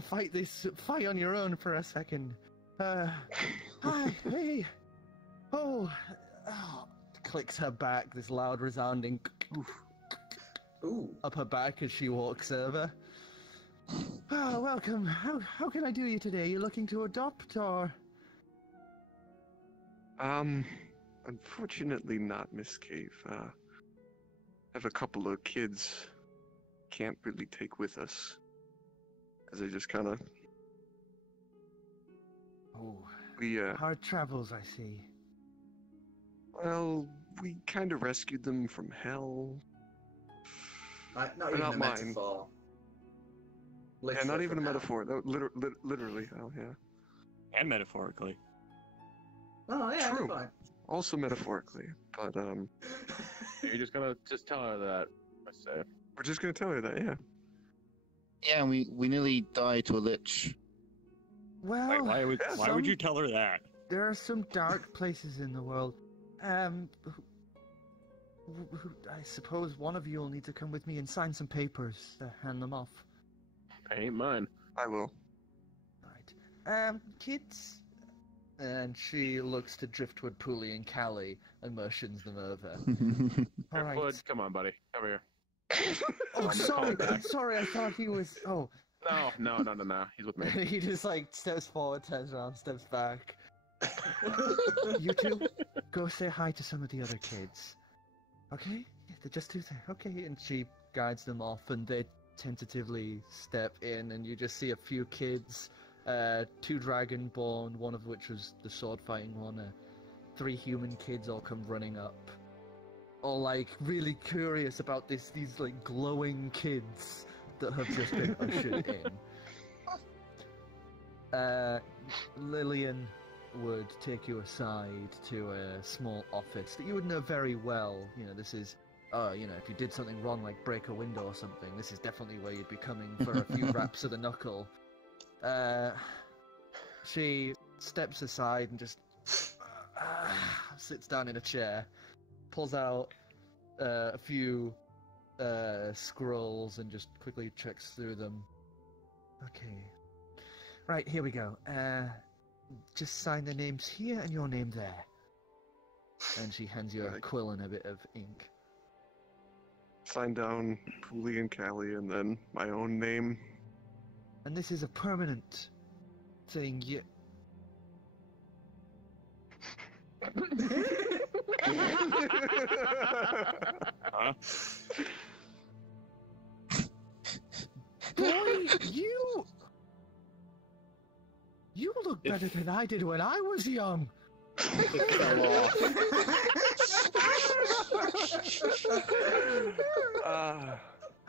fight this fight on your own for a second. Hi, hey, oh, clicks her back, this loud resounding Ooh. up her back as she walks over. Welcome. How can I do you today? You looking to adopt, or? Unfortunately not, Miss Cave. Have a couple of kids can't really take with us. As they just kinda... Oh, We, hard travels, I see. well, we kinda rescued them from hell. Not They're even not a mine. metaphor. Yeah, not Literally even a from hell. metaphor. No, literally, oh yeah. And metaphorically. Oh, yeah, True. fine. Also metaphorically, but, You're just gonna tell her that, I say. we're just gonna tell her that, yeah. Yeah, we nearly died to a lich. Well, Like, why would you tell her that? there are some dark places in the world. I suppose one of you will need to come with me and sign some papers to hand them off. Ain't mine. I will. Right. Kids? And she looks to Driftwood, Pooley, and Callie and motions them over. All right. Driftwood, come on, buddy. Come here. Oh, I'm sorry. calling back. Sorry, I thought he was... Oh. No. He's with me. He just, steps forward, turns around, steps back. You two, go say hi to some of the other kids. Okay? Yeah, they're just two there. Okay, and she guides them off, and they tentatively step in, and you just see a few kids, 2 dragonborn, one of which was the sword-fighting one, 3 human kids all come running up. All, really curious about these, glowing kids that have just been ushered in. Lillian would take you aside to a small office that you would know very well. This is, if you did something wrong, like break a window or something, this is definitely where you'd be coming for a few raps of the knuckle. She steps aside and just sits down in a chair, pulls out a few scrolls and just quickly checks through them. Okay. Right, here we go. Just sign the names here and your name there. And she hands you a quill and a bit of ink. Sign down Pooley and Callie and then my own name. And this is a permanent thing. Huh? Boy, you look better than I did when I was young. It fell off. Uh,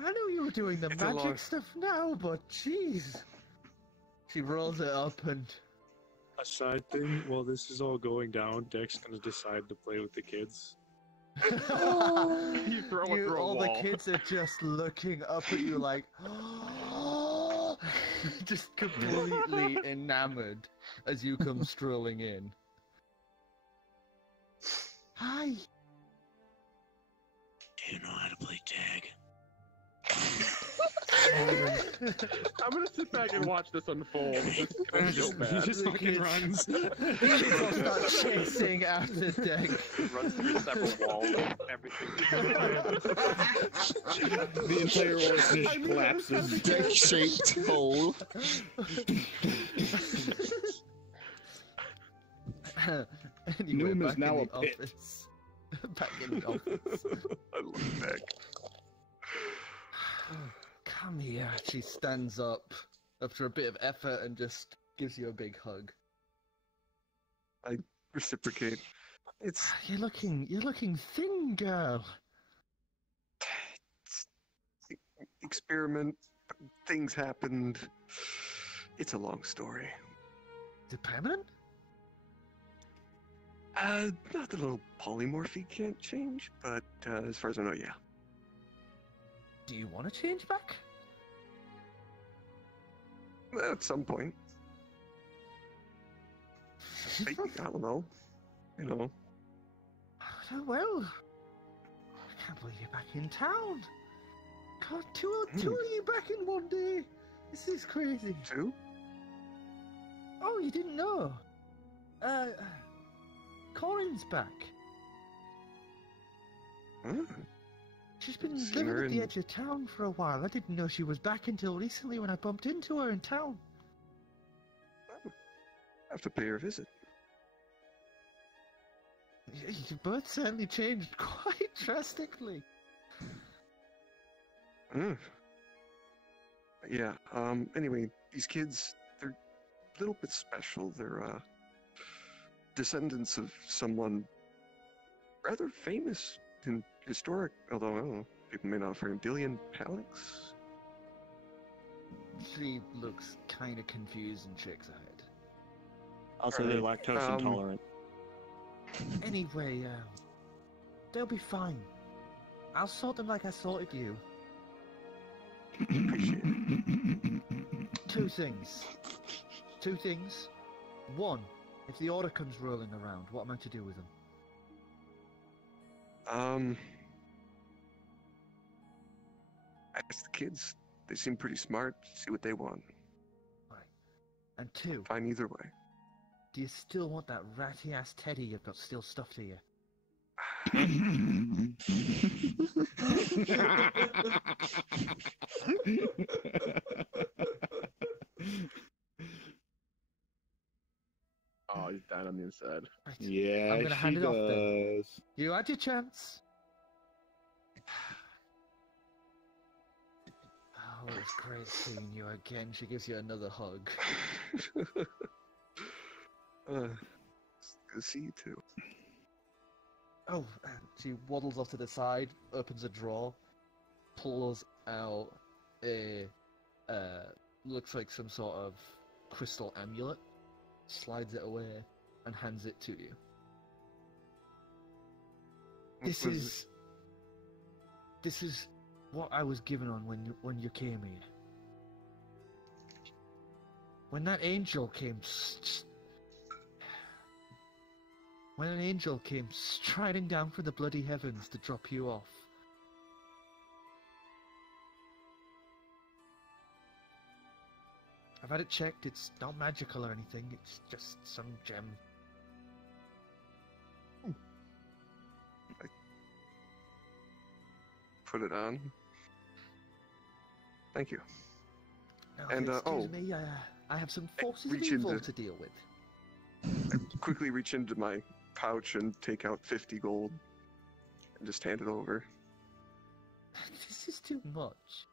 I knew you were doing the It's a magic long- stuff now, but jeez. She rolls it up and A side thing, while this is all going down, Deck's gonna decide to play with the kids. You throw it through a all wall. the kids are just looking up at you like, just completely enamored as you come strolling in. Hi. Do you know how to play tag? I'm gonna sit back and watch this unfold. It's gonna feel He bad. just fucking runs. People start chasing after Deck. Runs through several walls and everything. The entire orphanage collapses. Deck-shaped hole. Anyway, Newham is back now in the a pit. office. Back in the office. I love Beck. Come here. She stands up after a bit of effort and just gives you a big hug. Reciprocate. It's You're looking thin, girl. experiment. Things happened. It's a long story. Is it permanent? Not the little polymorphy can't change, but as far as I know, yeah. Do you want to change back? At some point. I don't know. You know. Oh, well. I can't believe you're back in town. God, two of you back in one day. This is crazy. Two? Oh, you didn't know? Corin's back. Huh? She's been Seen living her at the in- edge of town for a while. I didn't know she was back until recently when I bumped into her in town. I have to pay her a visit. You both certainly changed quite drastically. Yeah, anyway, these kids, they're a little bit special. They're, descendants of someone rather famous and historic, although, I don't know, people may not have heard of Dillian Calix. She looks kind of confused and shakes her head. Also, they're lactose intolerant. Anyway, they'll be fine. I'll sort them like I sorted you. Appreciate it. Two things. One, if the order comes rolling around, what am I to do with them? Ask the kids. They seem pretty smart. See what they want. Right. And two, Fine either way. do you still want that ratty ass Teddy you've got still stuffed to you? Oh, he's dying on the inside. Right. Yeah, I'm gonna she hand it does. off then. You had your chance. Oh, it's great seeing you again. She gives you another hug. Good to see you too. Oh, she waddles off to the side, opens a drawer, pulls out a, looks like some sort of crystal amulet, slides it away, and hands it to you. This is what I was given on when you came here. When that angel came, when an angel came striding down from the bloody heavens to drop you off. I've had it checked, it's not magical or anything, it's just some gem. Put it on. Thank you. Now, And, excuse me, I have some forces of reach evil into- to deal with. Quickly reach into my pouch and take out 50 gold and just hand it over. This is too much.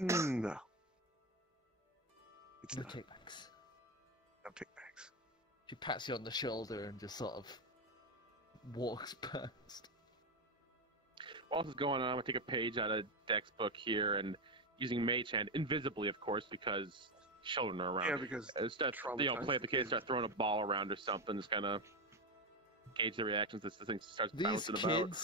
No. It's No not. takebacks. No takebacks. She pats you on the shoulder and just sort of walks past. while this is going on, I'm gonna take a page out of Deck's book here and using Mage Hand invisibly, of course, because children are around. Yeah, because start, play the kid, start throwing a ball around or something, just kind of gauge the reactions as the thing starts bouncing about.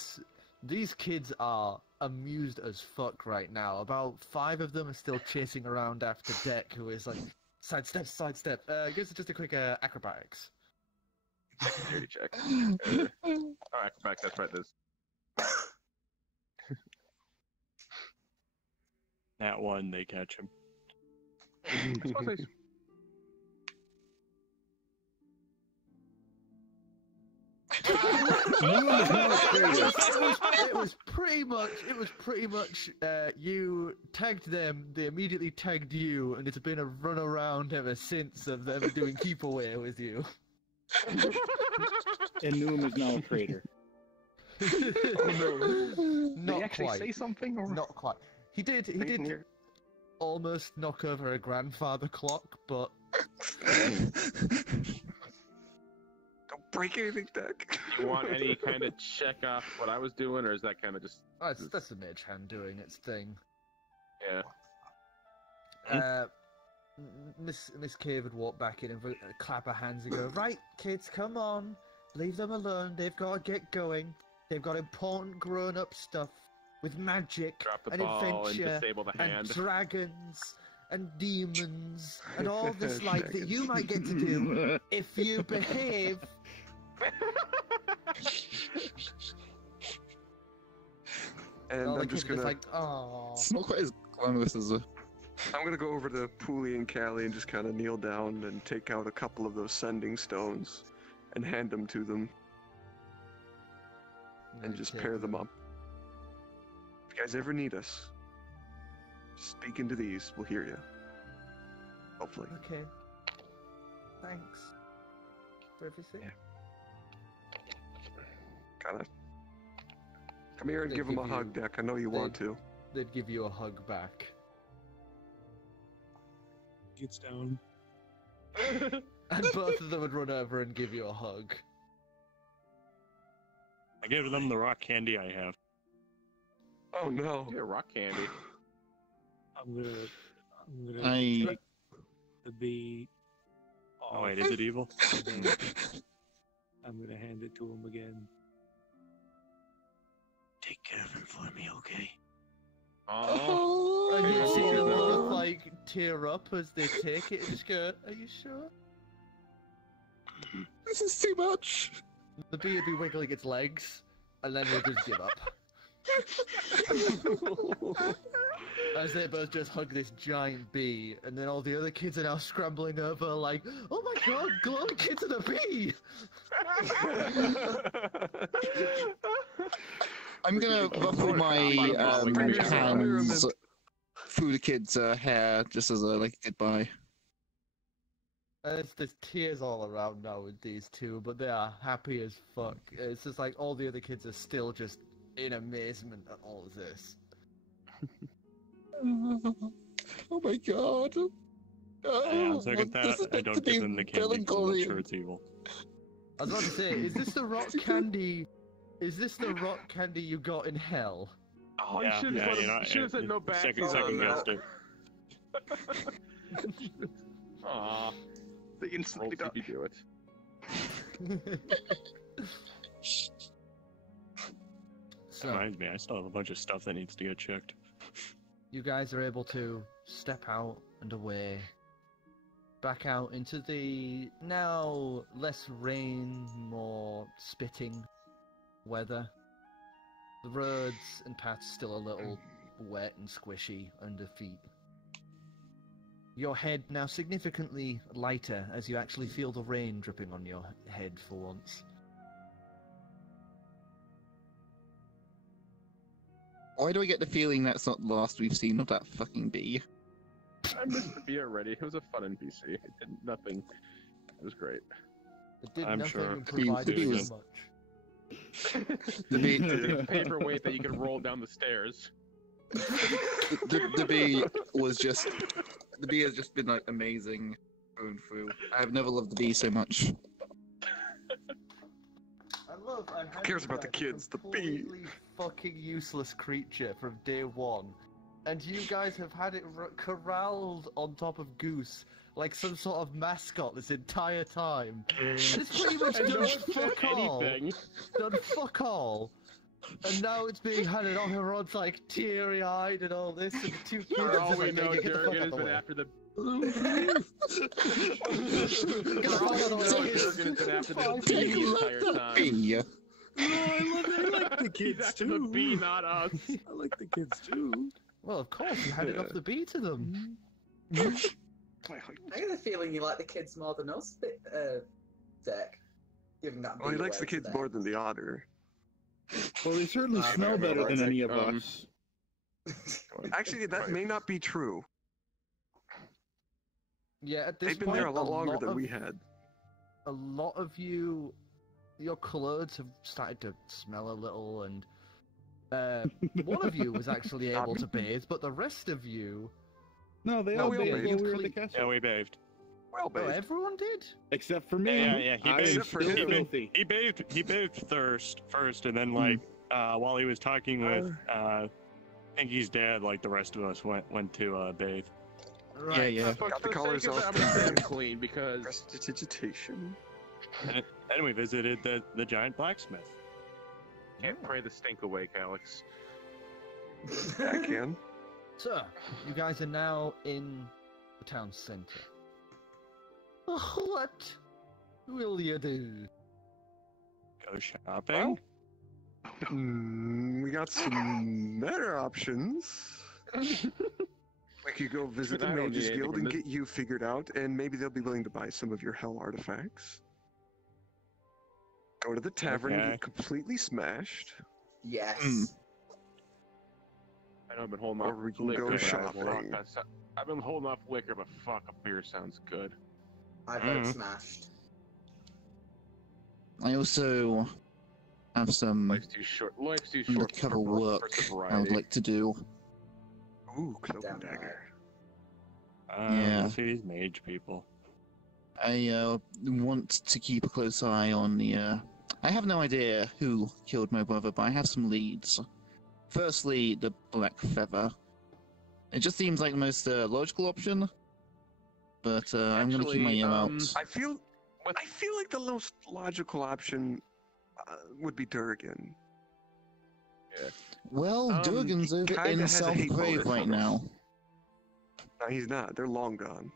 These kids are amused as fuck right now. About 5 of them are still chasing around after Deck, who is like, sidestep. Gives it just a quick acrobatics. Dexterity check. Acrobatics, that's right, this. That one, they catch him. It was pretty much you tagged them, they immediately tagged you, and it's been a run around ever since of them doing keep away with you. And Newham is now a traitor. Not Did he actually quite. say something? Or... Not quite. He did almost knock over a grandfather clock, but don't break anything, Deck. Do you want any kind of check off what I was doing, or is that kind of just... that's the mage hand doing its thing. Yeah. Miss Cave would walk back in and clap her hands and go, "Right, kids, come on. Leave them alone. They've got to get going. They've got important grown-up stuff with magic Drop the and ball and adventure disable the hand. and dragons and demons and all this like that you might get to do if you behave." And all I'm just gonna. like, "Aww." It's not quite as glamorous as a. I'm gonna go over to Pooley and Callie and just kind of kneel down and take out a couple of those sending stones and hand them to them and just pair them up. If you guys ever need us, speak into these. We'll hear you. Hopefully. Okay. Thanks for everything. Yeah. Kinda. Come here and They give him a give hug, you- Deck. I know you want to. They'd give you a hug back. Gets down. And both of them would run over and give you a hug. I give them the rock candy I have. Oh no. Yeah, rock candy. I'm gonna I- take the bee. Oh wait, is it evil? and then I'm gonna hand it to him again. Take care of him for me, okay? Oh. And you see them Oh. both like tear up as they take it and just go, "Are you sure?" This is too much. The bee would be wiggling its legs, and then they'll just give up. As they both just hug this giant bee, and then all the other kids are now scrambling over like, "Oh my god, glowing kids and a bee!" I'm gonna ruffle my hands through the kid's hair just as a goodbye. There's tears all around now with these two, but they are happy as fuck. It's just like all the other kids are still just in amazement at all of this. Oh my god. Yeah, I'll second that. I don't give them the candy because I'm sure it's evil. I was about to say, is this the rock candy? Is this the rock candy you got in hell? Oh, Yeah, you should have said no back. Second guessed it. Aw. They instantly Roll die. CP do it. So, Reminds me, I still have a bunch of stuff that needs to get checked. you guys are able to step out and away, back out into the now less rain, more spitting weather. The roads and paths still a little wet and squishy under feet. Your head now significantly lighter as you actually feel the rain dripping on your head for once. Why do I get the feeling that's not the last we've seen of that fucking bee? I missed the bee already. It was a fun NPC. It did nothing. It was great. It did I'm nothing sure. and The bee provided was- so much. The bee, The paperweight that you could roll down the stairs. the bee was just. The bee has just been like amazing through and through. I have never loved the bee so much. I love I had cares you about the guys, a kids? The bee. completely fucking useless creature from day one, and you guys have had it corralled on top of Goose like some sort of mascot this entire time. And it's pretty much And no done one said fuck all. anything. Done fuck all. And now it's being handed on. Everyone's like teary-eyed and all this, and the two kids For are all just we like, know, "Get the fuck Durgan out has the been way." after the. Get the fuck out of the way. Durgan has been after the I bee the love entire that time. bee. No, I like the He's kids after too. the bee, not us. I like the kids too. Well, of course, you handed off the bee to them. I get the feeling you like the kids more than us, Deck. Giving that. Well, he bee likes away the to kids them. more than the otter. Well, they certainly smell very better than any of Um, us. Actually, that may not be true. Yeah, at this They've been point, there a lot longer than of, we had. A lot of you, your clothes have started to smell a little, and one of you was actually able to bathe, but the rest of you, No, they No, all we all bathed bathed. while we were at the castle. Yeah, we bathed. Well, oh, babe. everyone did. Except for me. Yeah, he I am bathed. for still him. filthy. He bathed first, and then like while he was talking with Pinkie's dad, like the rest of us went to bathe. Right. Yeah. But Got for the the colors sake of it, off. I'm gonna say I'm clean because Prestidigitation. Then we visited the giant blacksmith. can't pray the stink away, Calix. Yeah, I can. So, you guys are now in the town center. What will you do? Go shopping. We got some better options. We could go visit the I don't Mages need anything Guild from and this. get you figured out, and maybe they'll be willing to buy some of your hell artifacts. Go to the tavern and Okay. get completely smashed. Yes. I know I've been holding Or off we can liquor. go but shopping. fuck, I've been holding off liquor, but fuck, a beer sounds good. I vote smashed. I also have some Life's too short. Life's too short undercover for work sobriety. I would like to do. Ooh, cloak Damn and right. dagger. Yeah. See these mage people. I want to keep a close eye on the. I have no idea who killed my brother, but I have some leads. Firstly, the Black Feather. It just seems like the most logical option, but I'm going to keep my ear out. I feel like the most logical option would be Durgan. Well, Durgan's over kinda in has a South hate Grave motive right for us. now. No, he's not. They're long gone.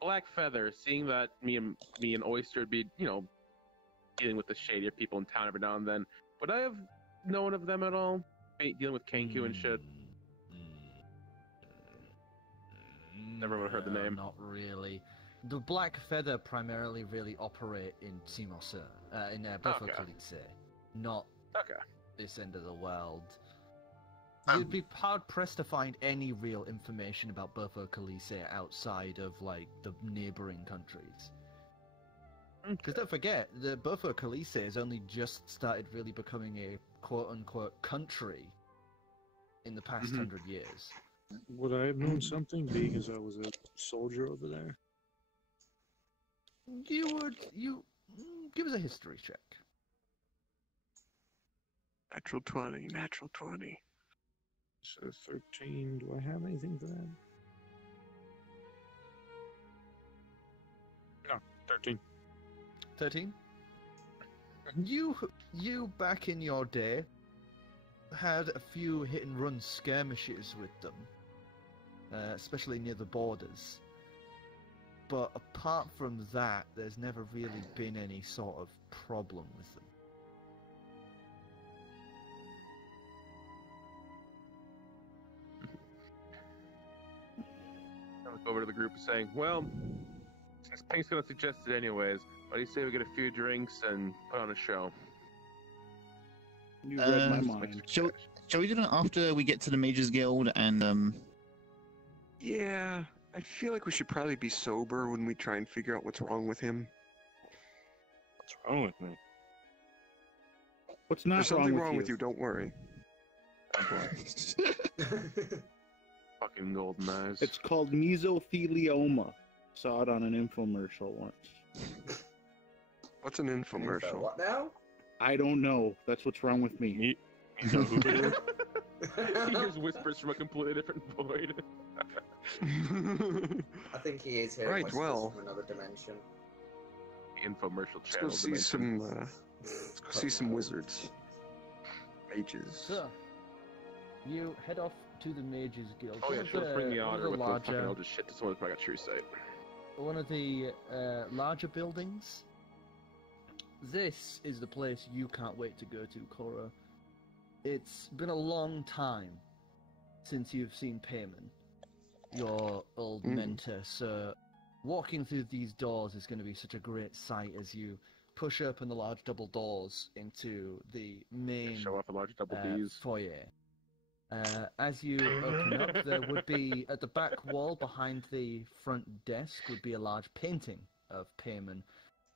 Black Feather, seeing that me and Oyster would be, dealing with the shadier people in town every now and then, would I have known of them at all? Dealing with Kenku and shit. Never would have heard the No, name. Not really. The Black Feather primarily really operate in Timosur, in Buffalo Okay. Calix, not Okay. this end of the world. You'd be hard-pressed to find any real information about Buffalo Calix outside of, like, the neighboring countries. Because don't forget, the Buffalo Calix has only just started really becoming a quote-unquote country in the past 100 years. Would I have known something, being as I was a soldier over there? You give us a history check. Natural 20. Natural 20. So 13. Do I have anything for that? No, 13. 13? You back in your day had a few hit-and-run skirmishes with them, especially near the borders. But apart from that, there's never really been any sort of problem with them. I look over to the group saying, well, since Pink's gonna suggest it anyways, why do you say we get a few drinks and put on a show? You read my mind. Shall we do that after we get to the Mages Guild and Yeah, I feel like we should probably be sober when we try and figure out what's wrong with him. What's wrong with me? What's not There's something wrong with you? Don't worry. Fucking golden eyes. It's called mesothelioma. Saw it on an infomercial once. What's an infomercial? What now? I don't know. That's what's wrong with me. You know who it is? He hears whispers from a completely different void. I think he is here. Right, well. From another dimension. Infomercial Let's go channel. see dimension. some. Let's go see some wizards. Mages. So, you head off to the Mages Guild. Oh yeah, One of sure. Let's bring the one of otter with the fucking larger, eldest shit to someone's probably got true sight. one of the larger buildings. This is the place you can't wait to go to, Korro. It's been a long time since you've seen Payman, your old mentor, so walking through these doors is going to be such a great sight as you push open the large double doors into the main Show off a large double D's. foyer. As you open up, there would be, at the back wall behind the front desk, would be a large painting of Payman.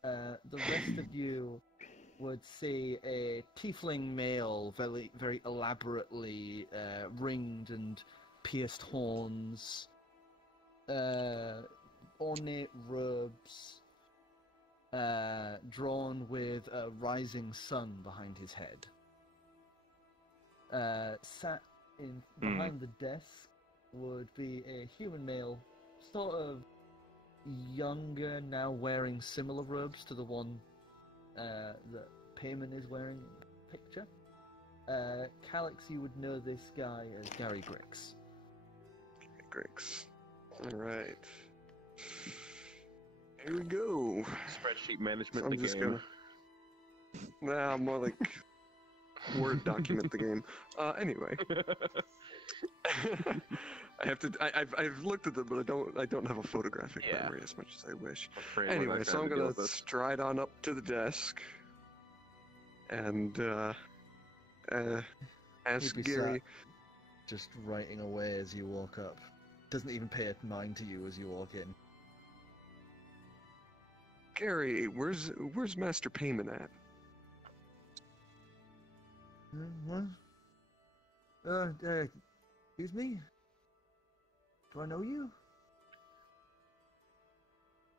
The rest of you would see a tiefling male, very, very elaborately ringed and pierced horns, ornate robes, drawn with a rising sun behind his head. Sat in behind the desk would be a human male, sort of younger, now wearing similar robes to the one that Payman is wearing in the picture. Calix, you would know this guy as Gary Grix. Grix. Alright. Here we go. Spreadsheet management. I'm the just game. gonna. Nah, more like Word document the game. Anyway. I have to. I've looked at them, but I don't have a photographic memory as much as I wish. Anyway, so I'm gonna stride on up to the desk and ask He'd be Gary. sat just writing away as you walk up. Doesn't even pay a mind to you as you walk in. Gary, where's Master Payman at? What? Excuse me? Do I know you?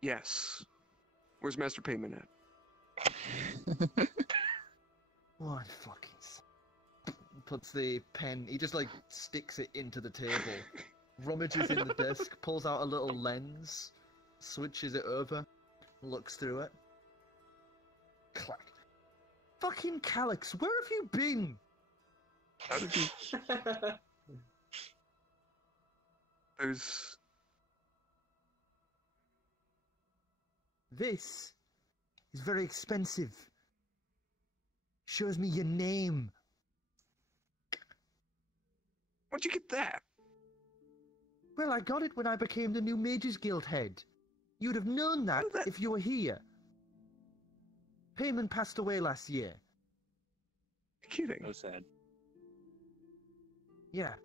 Yes. Where's Master Payman at? What fucking... Puts the pen... He just, like, sticks it into the table. Rummages in the desk, pulls out a little lens, switches it over, looks through it. Clack. Fucking Calix, where have you been? How did you... There's... This is very expensive. Shows me your name. Where'd you get that? Well, I got it when I became the new Mages Guild head. You'd have known that if you were here. Payman passed away last year. You're kidding. So sad. Yeah.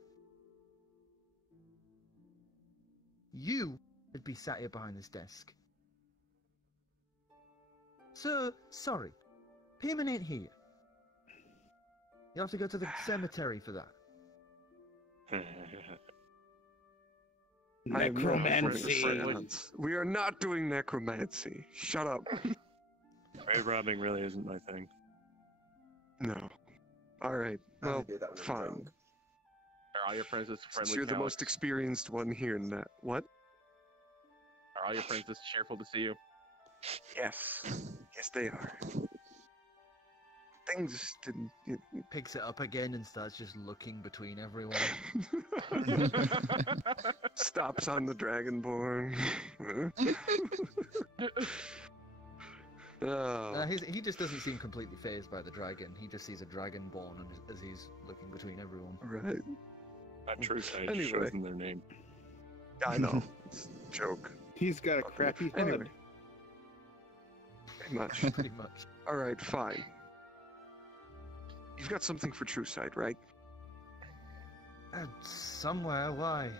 You would be sat here behind this desk. So, sorry. Payman ain't here. You'll have to go to the cemetery for that. Necromancy. We are not doing necromancy. Shut up. Grave robbing really isn't my thing. No. Alright, well, do that when I'm fine. drunk. Are all your friends as friendly? Since you're the Calix? most experienced one here in that. What? Are all your friends as cheerful to see you? Yes. Yes, they are. Things didn't... Picks it up again and starts just looking between everyone. Stops on the Dragonborn. Oh. He just doesn't seem completely phased by the dragon. He just sees a dragonborn as he's looking between everyone. Right. That true sight Anyway. shows them their name. I know. It's a joke. He's got a crappy HUD. Anyway. Pretty much. Pretty much. Alright, fine. You've got something for True Sight, right? Somewhere, why?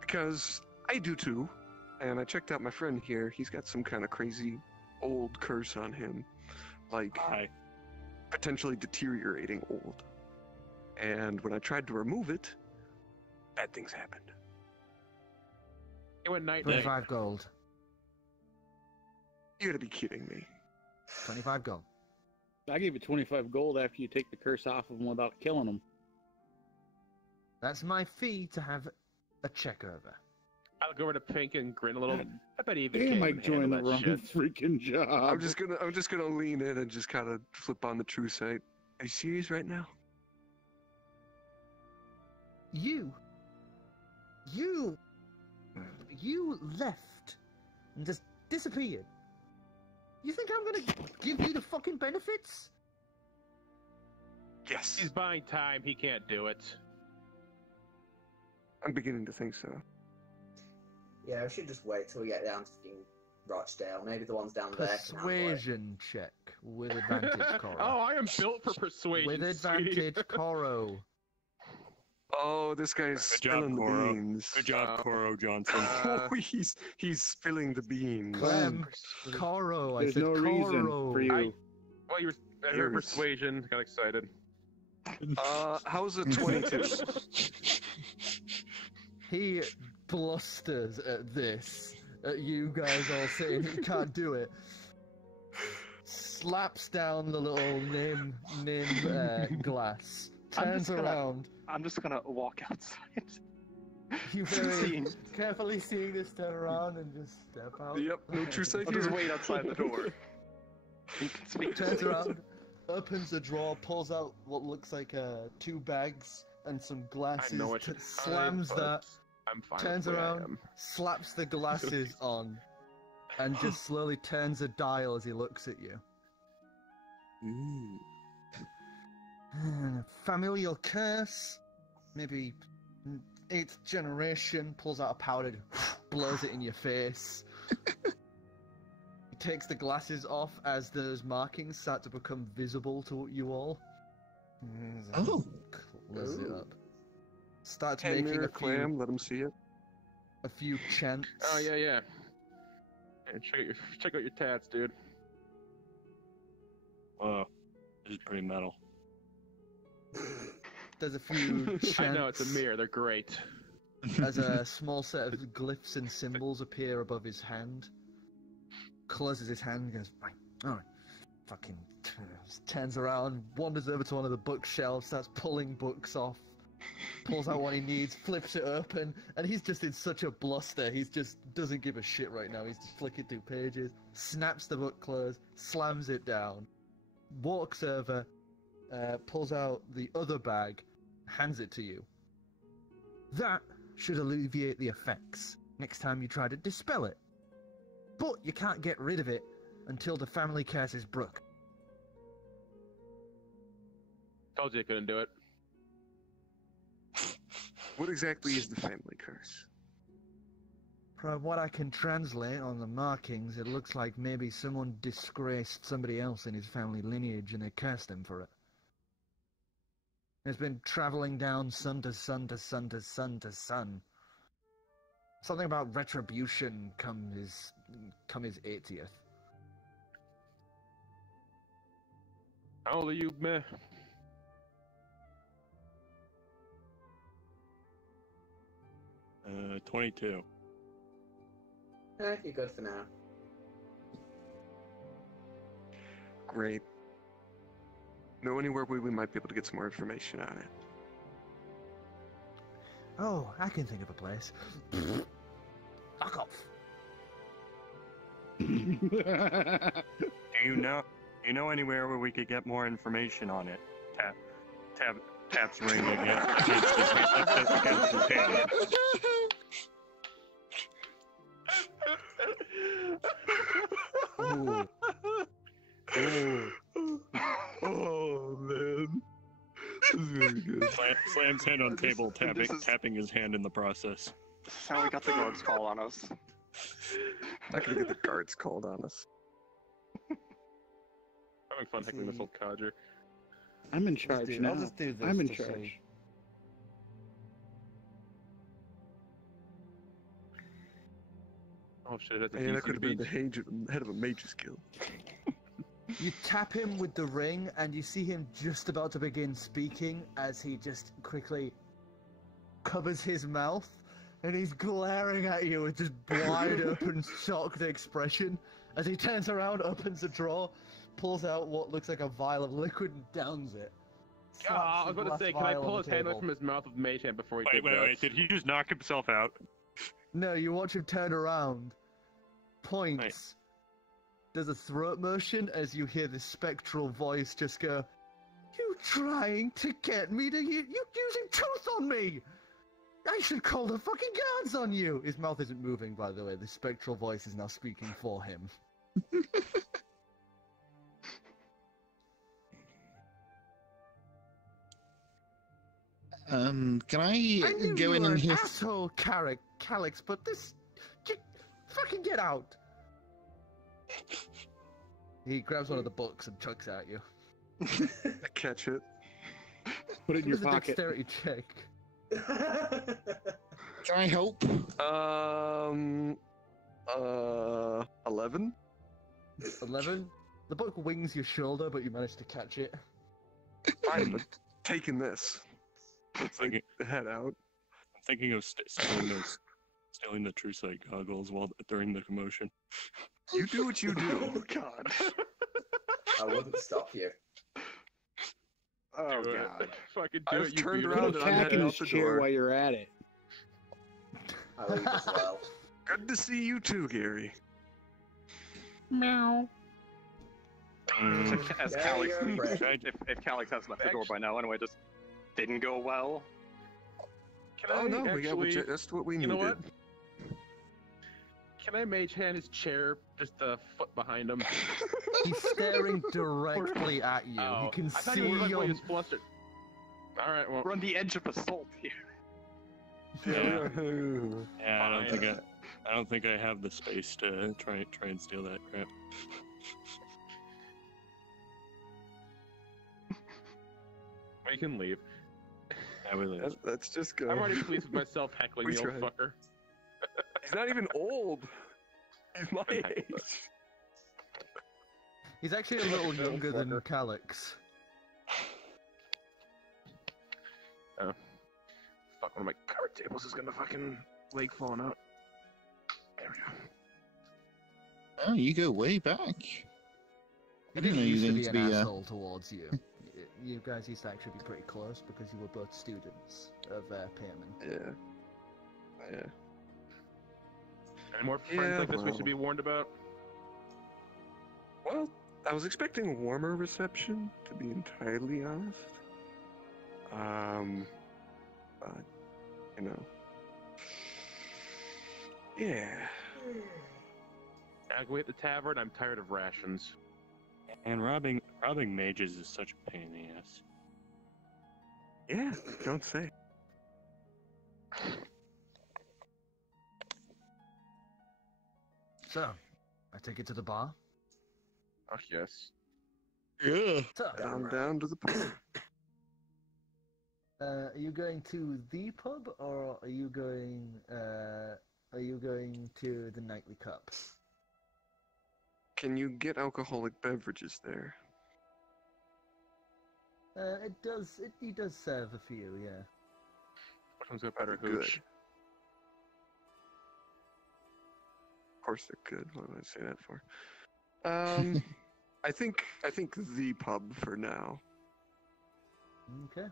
Because I do too. And I checked out my friend here. He's got some kind of crazy old curse on him. Like, potentially deteriorating old. And when I tried to remove it, bad things happened. It went night. 25 gold. You gotta be kidding me. 25 gold. I give you 25 gold after you take the curse off of them without killing them. That's my fee to have a check over. I'll go over to Pink and grin a little. I bet he even Damn, can't I even joined the handle wrong that shit. freaking job. I'm just gonna lean in and just kind of flip on the true sight. Are you serious right now? You left and just disappeared. You think I'm gonna give you the fucking benefits? Yes. He's buying time. He can't do it. I'm beginning to think so. Yeah, we should just wait till we get down to fucking Rochdale. Maybe the ones down there can handle it. Persuasion check with advantage, Korro. Oh, I am built for persuasion. With advantage, Korro. Oh, this guy's Good job, spilling the Korro. beans. Good job, Korro Johnson. Oh, he's spilling the beans. Clem, Korro. I There's said no reason Korro. for you. I heard persuasion. Got excited. How's a 22? He blusters at this, at you guys all saying he can't do it. Slaps down the little name glass. Turns around. I'm just gonna walk outside. You very carefully seeing this turn around and just step out. Yep, no true sight I'll here. just wait outside the door. You can speak to Turns me. around, opens a drawer, pulls out what looks like 2 bags and some glasses, I know what you're slams but that, I'm fine. turns with where I around, am. slaps the glasses on, and just slowly turns a dial as he looks at you. Familial curse, maybe 8th generation, pulls out a powder, blows it in your face. He takes the glasses off as those markings start to become visible to you all. Oh. Close it up. Starts Hand making mirror Clam, let him see it. a few chants. Oh yeah. Yeah, check out your tats, dude. Whoa, this is pretty metal. There's a few chants. I know it's a mirror. They're great. As a small set of glyphs and symbols appear above his hand. Closes his hand and goes, right, alright. Fucking turns around, wanders over to one of the bookshelves, starts pulling books off, pulls out what he needs, flips it open, and he's just in such a bluster, he's just doesn't give a shit right now, he's just flicking through pages, snaps the book closed, slams it down, walks over, pulls out the other bag, hands it to you. That should alleviate the effects next time you try to dispel it. But you can't get rid of it until the family curse is broke. Told you I couldn't do it. What exactly is the family curse? From what I can translate on the markings, it looks like maybe someone disgraced somebody else in his family lineage and they cursed him for it. It's been traveling down son to son to son to son to son. Something about retribution come his 80th. How old are you, meh? Uh, 22. You're good for now. Great. Know anywhere where we might be able to get some more information on it? Oh, I can think of a place. Fuck off. Do you know anywhere where we could get more information on it? Taps ring against his hand. Ooh. Ooh. Oh man, this is very good. Slams hand on table, tapping his hand in the process. This is how we got the guards call on us. Not gonna get the guards called on us. Having fun heckling this old codger. I'm in charge now. I'll just do this. I'm in to charge. see. Oh shit, that's a And that DC could have been speech. the head of a mage's guild. You tap him with the ring, and you see him just about to begin speaking as he just quickly covers his mouth, and he's glaring at you with just wide open, shocked expression. As he turns around, opens a drawer, pulls out what looks like a vial of liquid and downs it. I was Slaps the about to say, glass can I vial pull on his the hand away table. from his mouth with mage hand before he Wait, did he just knock himself out? No, you watch him turn around, points, Right. does a throat motion as you hear this spectral voice just go, "You trying to get me to you using truth on me! I should call the fucking guards on you!" His mouth isn't moving, by the way. The spectral voice is now speaking for him. Can I knew go you in were and an hear? asshole, Calix, but this... Fucking get out! He grabs one of the books and chucks at you. I catch it. Put it in your Give us a pocket. dexterity check. Can I help? 11? 11. The book wings your shoulder, but you manage to catch it. Fine, but taking this. Let's like head out. I'm thinking of stealing the true sight goggles during the commotion. You do what you do. Oh God. I wouldn't stop you. Oh Do it. God. Fucking I do was it, you turned beautiful. around Put and a I'm tack heading in out his the chair door. while you're at it. I leave as well. Good to see you too, Gary. Meow. As Yeah, Calix, you're right. if Calix has left the door by now, anyway, just didn't go well. Can Oh I no, we got actually, just what we you needed. know what? Can I mage hand his chair just a foot behind him? He's staring directly at you. Oh, He can I thought see you were like, your... he was flustered. All right, well, We're on the edge of assault here. Yeah, Ooh. I don't Fine. think I don't think I have the space to try and steal that crap. we can leave. I will leave. Let's just go. I'm already pleased with myself heckling We the old tried. fucker. He's not even old. He's my Heck with age. it. He's actually a little younger than Calix. Oh. Fuck, one of my card tables is gonna fucking leg falling out. There we go. Oh, you go way back. He I didn't didn't know you used to were be going an to be. asshole towards you. You guys used to actually be pretty close because you were both students of Pearman. Yeah. Any more friends Yeah, like this we well. should be warned about? Well, I was expecting a warmer reception, to be entirely honest. But you know. Yeah. I go at the tavern. I'm tired of rations. And robbing mages is such a pain in the ass. Yeah, don't say. So, I take it to the bar. Oh yes. Yeah. So, Down to the pub. are you going to the pub or are you going to the nightly cup? Can you get alcoholic beverages there? He does serve a few, yeah. Which one's got better Good. hooch? Of course they're good. What did I say that for? I think the pub for now. Okay.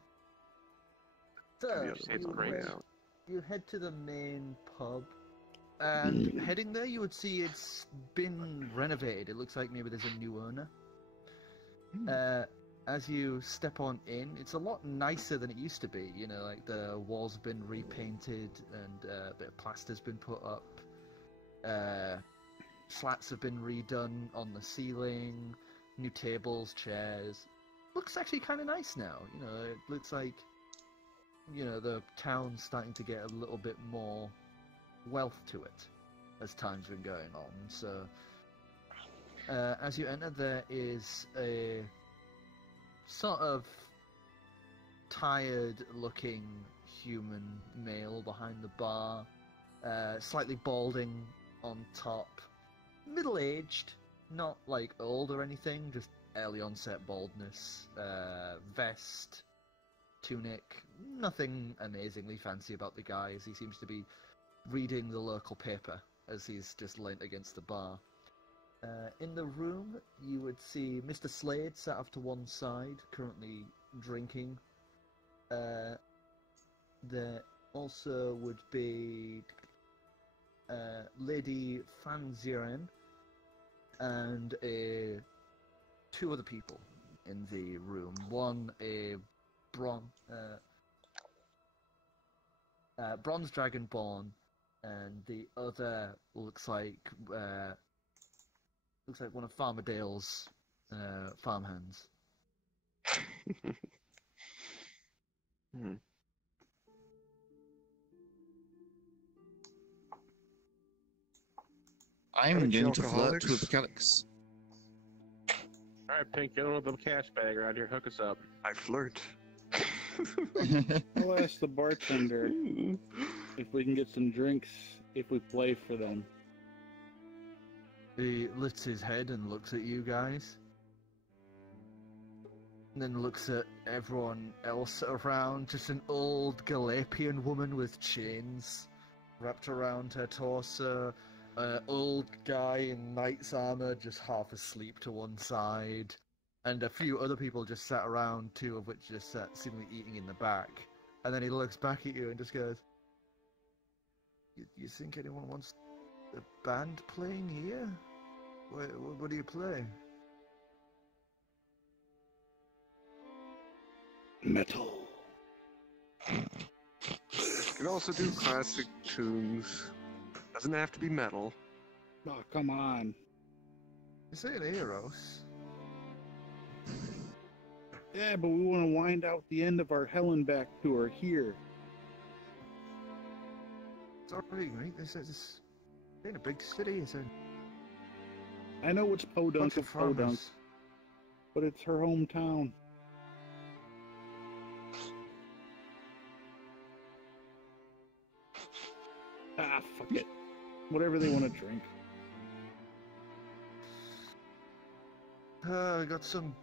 The So, other say it's one's on the way great. out. you head to the main pub, and heading there you would see it's been renovated. It looks like maybe there's a new owner. As you step on in, it's a lot nicer than it used to be. You know, like the walls have been repainted and a bit of plaster's been put up. Slats have been redone on the ceiling, new tables, chairs. Looks actually kind of nice now. You know, it looks like, you know, the town's starting to get a little bit more wealth to it as time's been going on. So, as you enter, there is a sort of tired-looking human male behind the bar, slightly balding on top, middle-aged, not like old or anything, just early onset baldness, vest, tunic, nothing amazingly fancy about the guy, as he seems to be reading the local paper as he's just leant against the bar. In the room, you would see Mr. Slade sat off to one side, currently drinking. There also would be Lady Fanziren and two other people in the room. One, a bronze dragonborn, and the other looks like one of Farmer Dale's farmhands. I'm going to flirt with Calix. Alright, Pink, get on with the cash bag around here. Hook us up. I flirt. I'll ask the bartender if we can get some drinks if we play for them. He lifts his head and looks at you guys. And then looks at everyone else around. Just an old Galapian woman with chains wrapped around her torso. An old guy in knight's armor just half asleep to one side. And a few other people just sat around, two of which just sat seemingly eating in the back. And then he looks back at you and just goes, You think anyone wants a band playing here? What do you play? Metal. You can also do classic tunes. Doesn't have to be metal. Oh, come on. You say an Eros? Yeah, but we want to wind out the end of our Hellenback tour here. Sorry, mate. This ain't a big city, is it? I know it's Podunk of Podunk, but it's her hometown. Ah, fuck it. Whatever they want to drink. We got some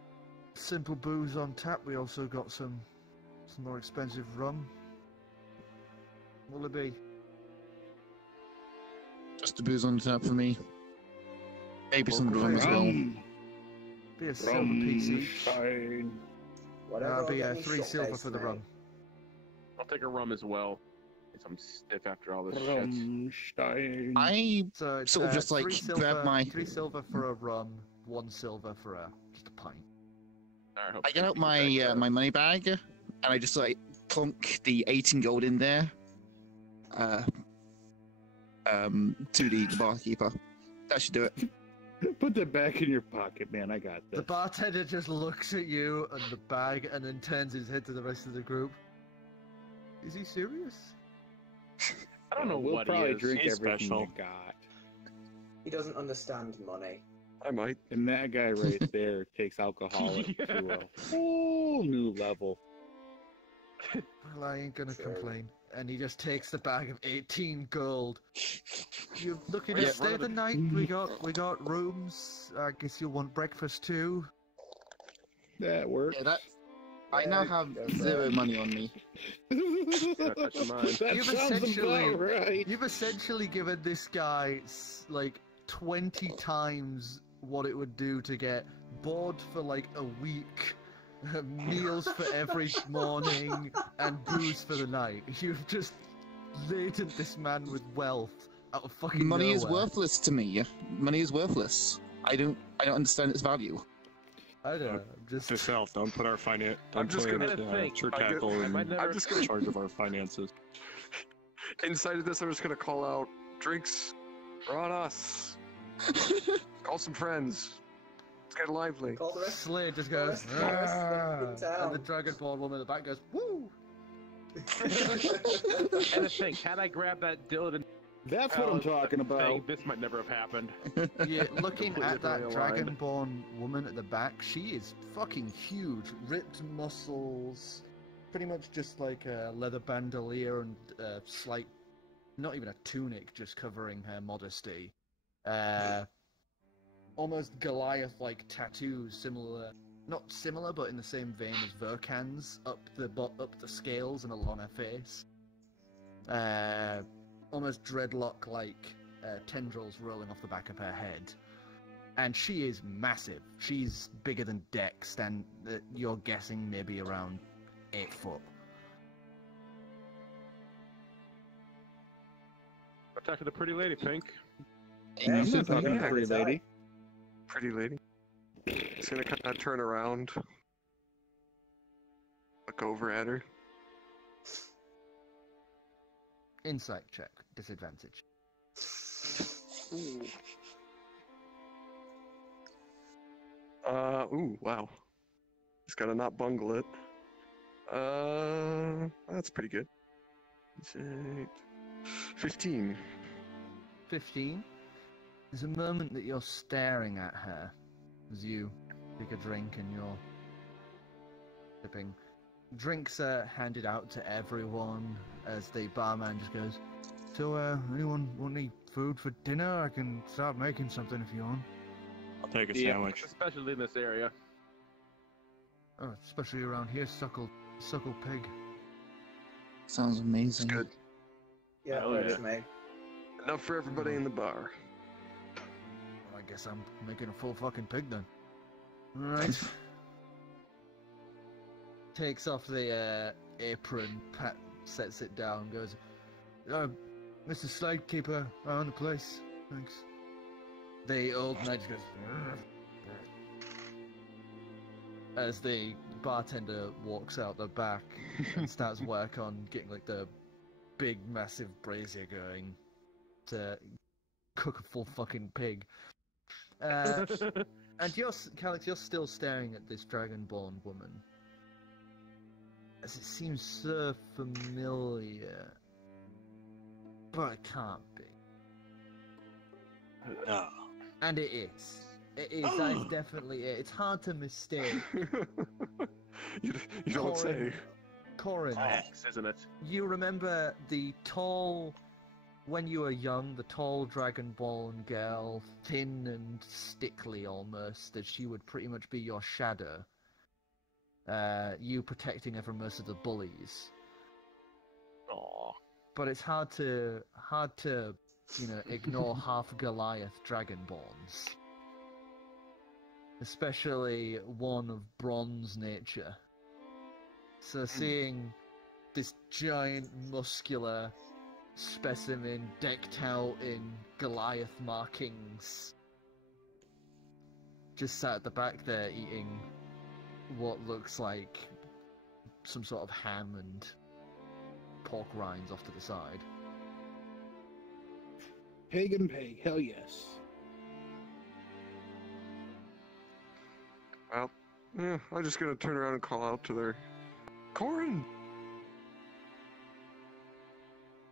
simple booze on tap. We also got some more expensive rum. What'll it be? Just the booze on tap for me. Maybe some rum as well. Be a silver piece each. Whatever. That'll be 3 silver for the rum. I'll take a rum as well. I'm stiff after all this shit. I So it's, sort of just like 3 silver, grab my. 3 silver for a rum, 1 silver for just a pint. I get out my my money bag and I just like plonk the 18 gold in there. To the barkeeper. That should do it. Put that back in your pocket, man. I got this. The bartender just looks at you and the bag and then turns his head to the rest of the group. Is he serious? I don't know we'll what probably he is. drink He's everything special. you got. He doesn't understand money. I might. And that guy right there takes alcoholic to a whole new level. Well, I ain't gonna Sure. complain. And he just takes the bag of 18 gold. You're looking to stay the night? We got rooms. I guess you'll want breakfast too. That works. Yeah, that. I now have 0 money on me. That sounds about right. You've essentially given this guy like 20 times what it would do to get board for like a week, meals for every morning, and booze for the night. You've just laden this man with wealth out of fucking Money is nowhere. worthless to me. Money is worthless. I don't understand its value. I don't know. Just To self, don't put our finance. I'm just gonna Chir'takl I'm just in gonna- charge of our finances. Inside of this, I'm just gonna call out drinks are on us. Call some friends. Let's get lively. Call the rest. Slade just the goes, rest of the "Ah," town. and the Dragonborn woman in the back goes, woo! And the thing, had I grabbed that dildo, That's what I'm talking about. this might never have happened. Yeah, looking Completely at that realigned. Dragonborn woman at the back, she is fucking huge. Ripped muscles, pretty much just like a leather bandolier and slight, not even a tunic, just covering her modesty. Almost Goliath-like tattoos, not similar, but in the same vein as Verkan's, up the scales and along her face. Almost dreadlock-like tendrils rolling off the back of her head. And she is massive. She's bigger than Dex, and you're guessing maybe around 8 foot. Attack of the pretty lady, Pink. I'm not talking to pretty lady. Pretty lady. He's gonna kind of turn around, look over at her. Insight check, disadvantage. Ooh. Ooh, wow. Just gotta not bungle it. That's pretty good. 15. 15. There's a moment that you're staring at her as you take a drink and you're sipping. Drinks are handed out to everyone as the barman just goes, "So, anyone want any food for dinner? I can start making something if you want." I'll take a sandwich. Especially in this area. Oh, especially around here, suckle pig. Sounds amazing. Good. Yeah, Oh, works yeah. for me. Enough for everybody in the bar. Well, I guess I'm making a full fucking pig then. Alright. Takes off the apron, sets it down, goes, "Mr. Sladekeeper, around the place. Thanks." The old knight just goes, as the bartender walks out the back and starts work on getting like the big massive brazier going to cook a full fucking pig. And Calix, you're still staring at this dragonborn woman, as it seems so familiar, but it can't be. No. And it is. It is. That is definitely it. It's hard to mistake. you don't say. Corin, X, isn't it? you remember the tall, when you were young, the tall dragonborn girl, thin and stickly almost, that she would pretty much be your shadow. You protecting her from most of the bullies. Aww. But it's hard to ignore half Goliath dragonborns. Especially one of bronze nature. So seeing this giant muscular specimen decked out in Goliath markings, just sat at the back there eating what looks like some sort of ham and pork rinds off to the side. Pagan pig, hell yes. Well, yeah, I'm just gonna turn around and call out to their Corin.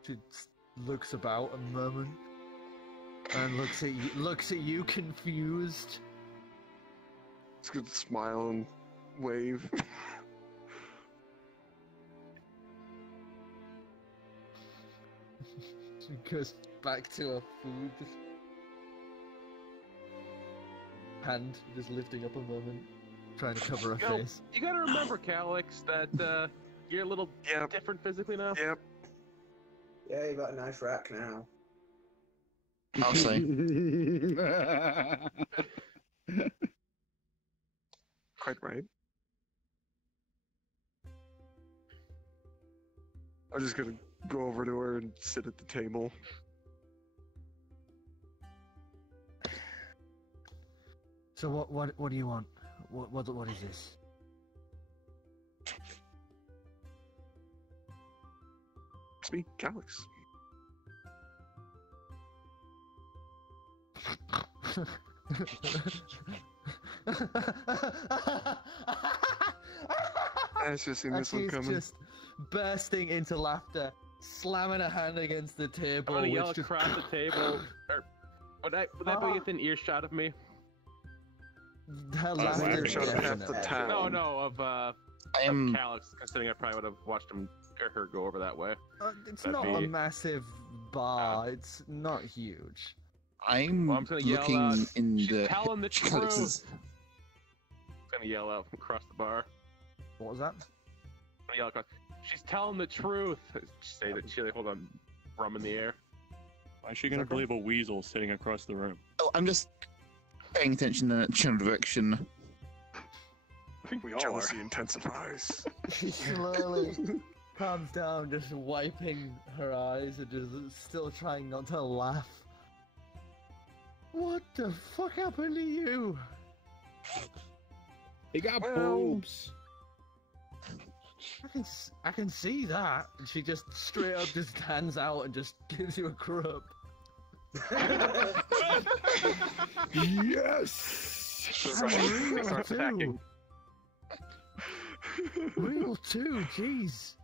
She looks about a moment and looks at you confused. Just gonna smile and wave. She goes back to her food, hand just lifting up a moment, trying to cover her face. You gotta remember, Calix, that you're a little Yep. different physically now. Yep. Yeah, you got a nice rack now. I'll say. Quite right. I'm just gonna go over to her and sit at the table. So what do you want? What is this? It's me, Calix. I should have seen this one She's coming. just bursting into laughter, slamming her hand against the I'm table. gonna yell which just... across the table. Would that be within earshot of me? Her Within laughter is earshot of half the definite. town. No, of I am. Calix, considering I probably would have watched him or her go over that way. It's That'd not a be- massive bar. It's not huge. I'm Well, I'm gonna yell looking out, in "She's the. telling the Calix's- truth." I'm gonna yell out from across the bar. What was that? I'm gonna yell across. She's telling the truth. Say that she hold on, rum in the air. Why is she gonna believe a weasel sitting across the room? Oh, I'm just paying attention in a general direction. I think we all jealousy intensifies. She slowly calms down, just wiping her eyes and just still trying not to laugh. What the fuck happened to you? He got boobs. I can see that. And she just straight up just stands out and just gives you a grub. Yes! Real too. Real too, jeez.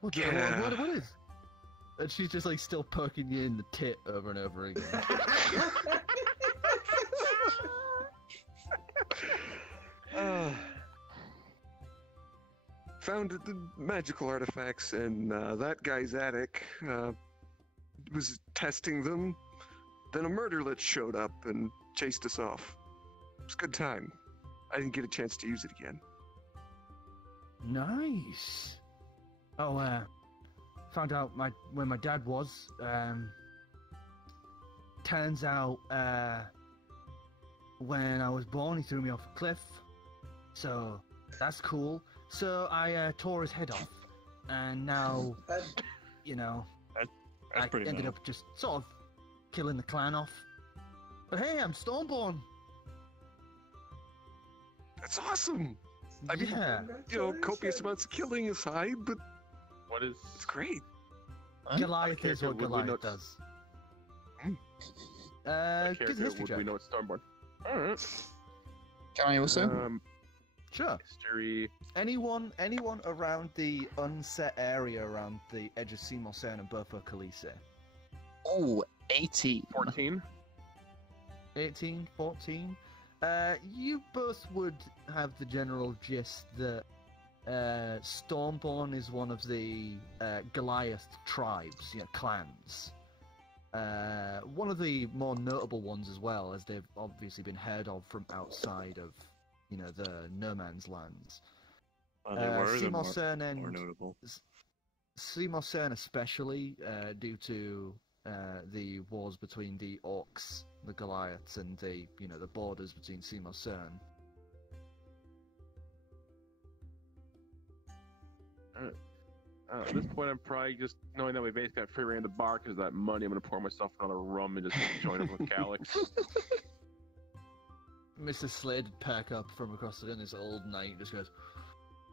What is? And she's just like still poking you in the tit over and over again. Found the magical artifacts in that guy's attic. Was testing them. Then a murder lich showed up and chased us off. It was a good time. I didn't get a chance to use it again. Nice. Oh, found out where my dad was. Turns out, when I was born, he threw me off a cliff. So that's cool. So I tore his head off, and now, you know, I ended up just sort of killing the clan off. But hey, I'm Stormborn. That's awesome. I mean, you know, copious amounts of killing aside, but it's great. Goliath is what Goliath does. Good history check. We know it's Stormborn. Alright. Can I also? Sure. History. Anyone around the unset area around the edge of Seymour Cern and Burfo Calise? Oh, 18. 14. 18, 14. You both would have the general gist that Stormborn is one of the Goliath tribes, clans. One of the more notable ones as well, as they've obviously been heard of from outside of, the No Man's Lands. Well, they were Seymour more Cern notable. Seymour Cern especially, due to the wars between the Orcs, the Goliaths, and the borders between Seymour Cern. At this point, I'm probably just knowing that we basically got free reign of the bar because of that money. I'm gonna pour myself another rum and just join up with Calix. Mr. Slade would perk up from across the room. This old knight just goes,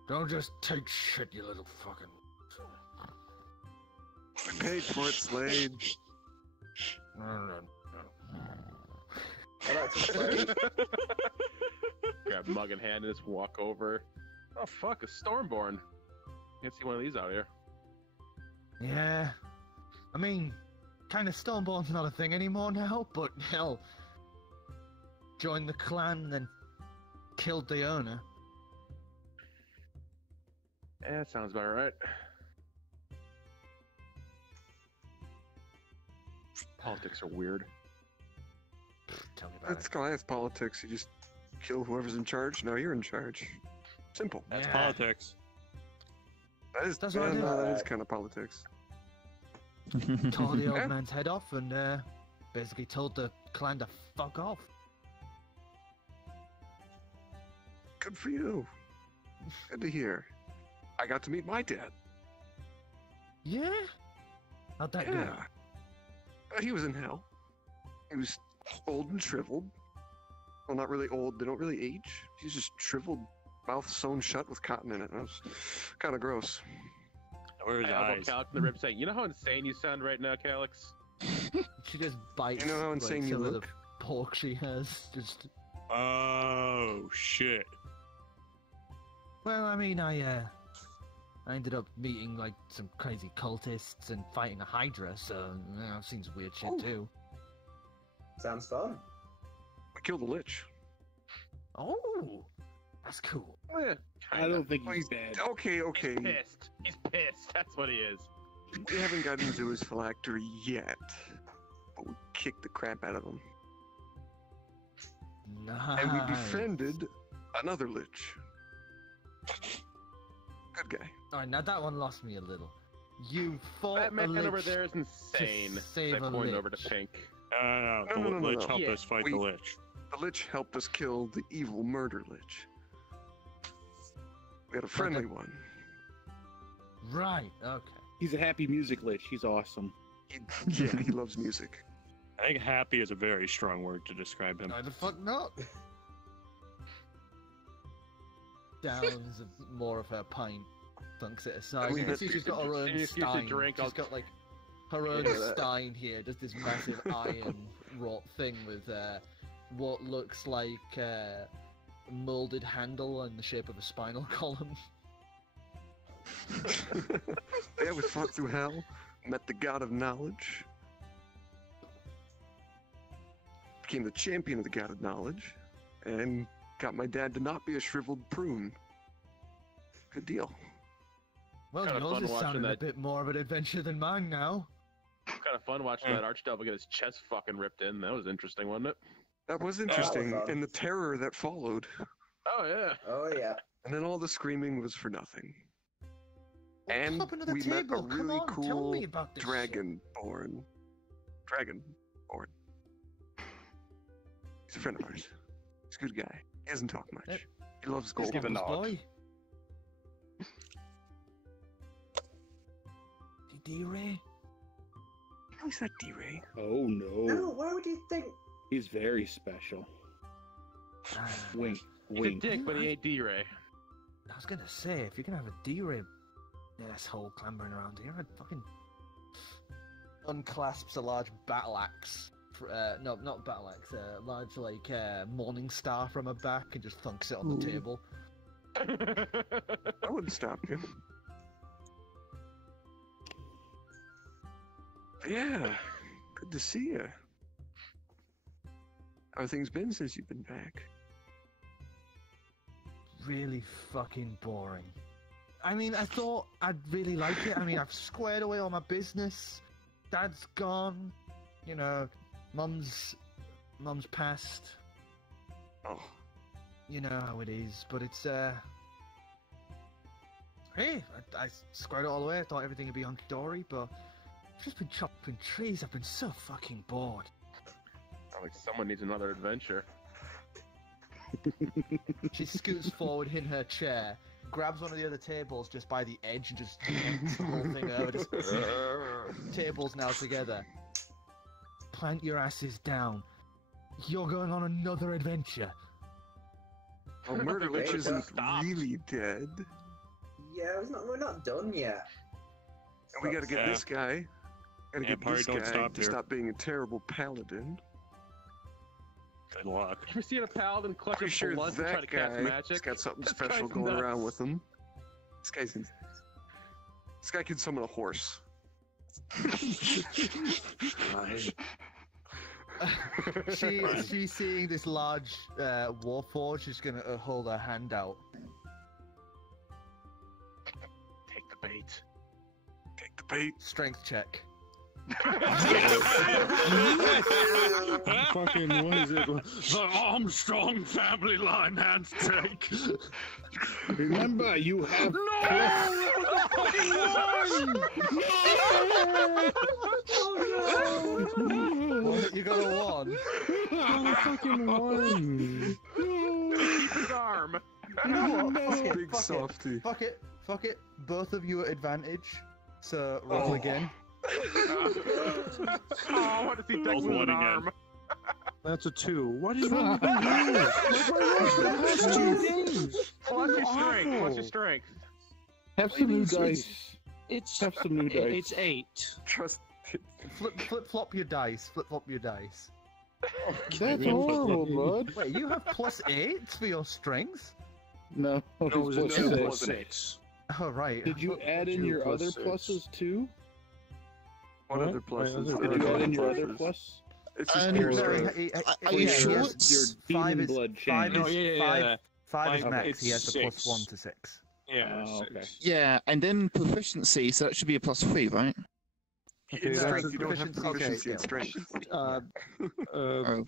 "Don't just take shit, you little fucking." We paid for it, Slade. Grab mug in hand and just walk over. Oh fuck, a Stormborn. Can't see one of these out here. Yeah, I mean, kind of Stormborn's not a thing anymore now, but hell, joined the clan, then killed the owner. Yeah, that sounds about right. Politics are weird. Tell me about That's Goliath politics. You just kill whoever's in charge. Now you're in charge. Simple. That's politics. That's what I do. That is kind of politics. Tore the old man's head off and basically told the clan to fuck off. Good for you. Good to hear. I got to meet my dad. Yeah? How'd that go? He was in hell. He was old and shriveled. Well, not really old. They don't really age. He's just shriveled, mouth sewn shut with cotton in it. It was kind of gross. Where his eyes? Calix in the rib saying, "You know how insane you sound right now, Calix?" She just bites. You know how insane you some of look? the pork she has. Just. Oh shit. Well, I mean, I ended up meeting like some crazy cultists and fighting a Hydra, so I've seen some weird shit too. Sounds fun. I killed a lich. Oh, that's cool. Yeah, I don't think he's dead. Okay. He's pissed. He's pissed. That's what he is. We haven't gotten into his phylactery yet, but we kicked the crap out of him. Nice. And we befriended another lich. Good guy. Alright, now that one lost me a little. You fought That man a lich over there is insane. save I a point lich. over to Pink. No. The lich helped us fight the lich. The Lich helped us kill the evil murder Lich. We had a friendly one. Right. Okay. He's a happy music lich. He's awesome. He loves music. I think happy is a very strong word to describe him. Why the fuck not? Downs more of her pint, dunks it aside. You can see she's got her own stein. She's got like her own stein here, just this massive iron wrought thing with what looks like a molded handle in the shape of a spinal column. Yeah, we fought through hell, met the god of knowledge, became the champion of the god of knowledge, and got my dad to not be a shriveled prune. Good deal. Well, Kinda yours fun is watching sounding a that. bit more of an adventure than mine now. Kind of fun watching that archdevil get his chest fucking ripped in. That was interesting, wasn't it? That was interesting, fun. and the terror that followed. Oh yeah. Oh yeah. And then all the screaming was for nothing. Well, And pop into the we met a table. Come really on, tell cool me about this shit. Dragonborn. Dragonborn. He's a friend of ours. He's a good guy. He doesn't talk much. Yep. He loves Just gold. give a Mama's nod. boy. D-Ray? How's that D-Ray? Oh no. No, why would you think? He's very special. Ah, Wink, He's a wink. dick, but he ain't D-Ray. I was gonna say, if you're gonna have a D-Ray asshole clambering around here, I'd fucking unclasps a large battle axe. No, not battle axe. Large like morning star from her back and just thunks it on the table. I wouldn't stop you. Yeah, good to see you. How have things been since you've been back? Really fucking boring. I mean, I thought I'd really like it. I mean, I've squared away all my business. Dad's gone. You know, Mum's passed. Oh, You know how it is, but it's hey, I squared it all away. I thought everything would be hunky-dory, but I've just been chopping trees. I've been so fucking bored. Sounds like someone needs another adventure. She scoots forward in her chair, grabs one of the other tables just by the edge and just yanks the whole thing over. Just tables now together. Plant your asses down. You're going on another adventure. well, Murder Wait, Lich isn't stop. really dead. Yeah, we're not done yet. And we gotta get Yeah. this guy. Gotta Yeah, get Party this don't guy stop to here. stop being a terrible paladin. Good luck. You ever seen a paladin clutch Pretty a sure blunt and try that to cast guy magic? has got something This special guy's going around nuts. with him. This guy can summon a horse. She's seeing this large warforge. She's gonna hold her hand out. Take the bait. Take the bait. Strength check. Fucking, what is it? The Armstrong family line handshake. Remember, you have You got a one. fucking one. His arm. You know what? Fuck it, Big fuck it. softy. Fuck it. Both of you at advantage. So roll Oh. again. Oh, what does he do Roll with one an again. arm? That's a 2. What is wrong with you? That's 2 games. What's your strength? What's your strength? Have some new It's- dice. It's Have some new dice. It's 8. Trust. Flip flop your dice. Flip flop your dice. That's horrible, bud. Wait, you have +8 for your strength? No, No, it was a it's 2 plus plus 6. 6. Oh right. Did you add in 2 your plus other 6. pluses too? What What? other pluses? My Did you add in your other plus? It's just And, pure uh, strength. Are you yeah, sure he has- it's- Your five demon is- blood five change. No, is- yeah. Five is Five- max. it's He has the 6. +1 to 6. Yeah. Oh, okay. 6. Yeah, and then proficiency, so that should be a +3, right? Okay, In that's strength, a you don't have proficiency- proficiency in okay, strength. Oh.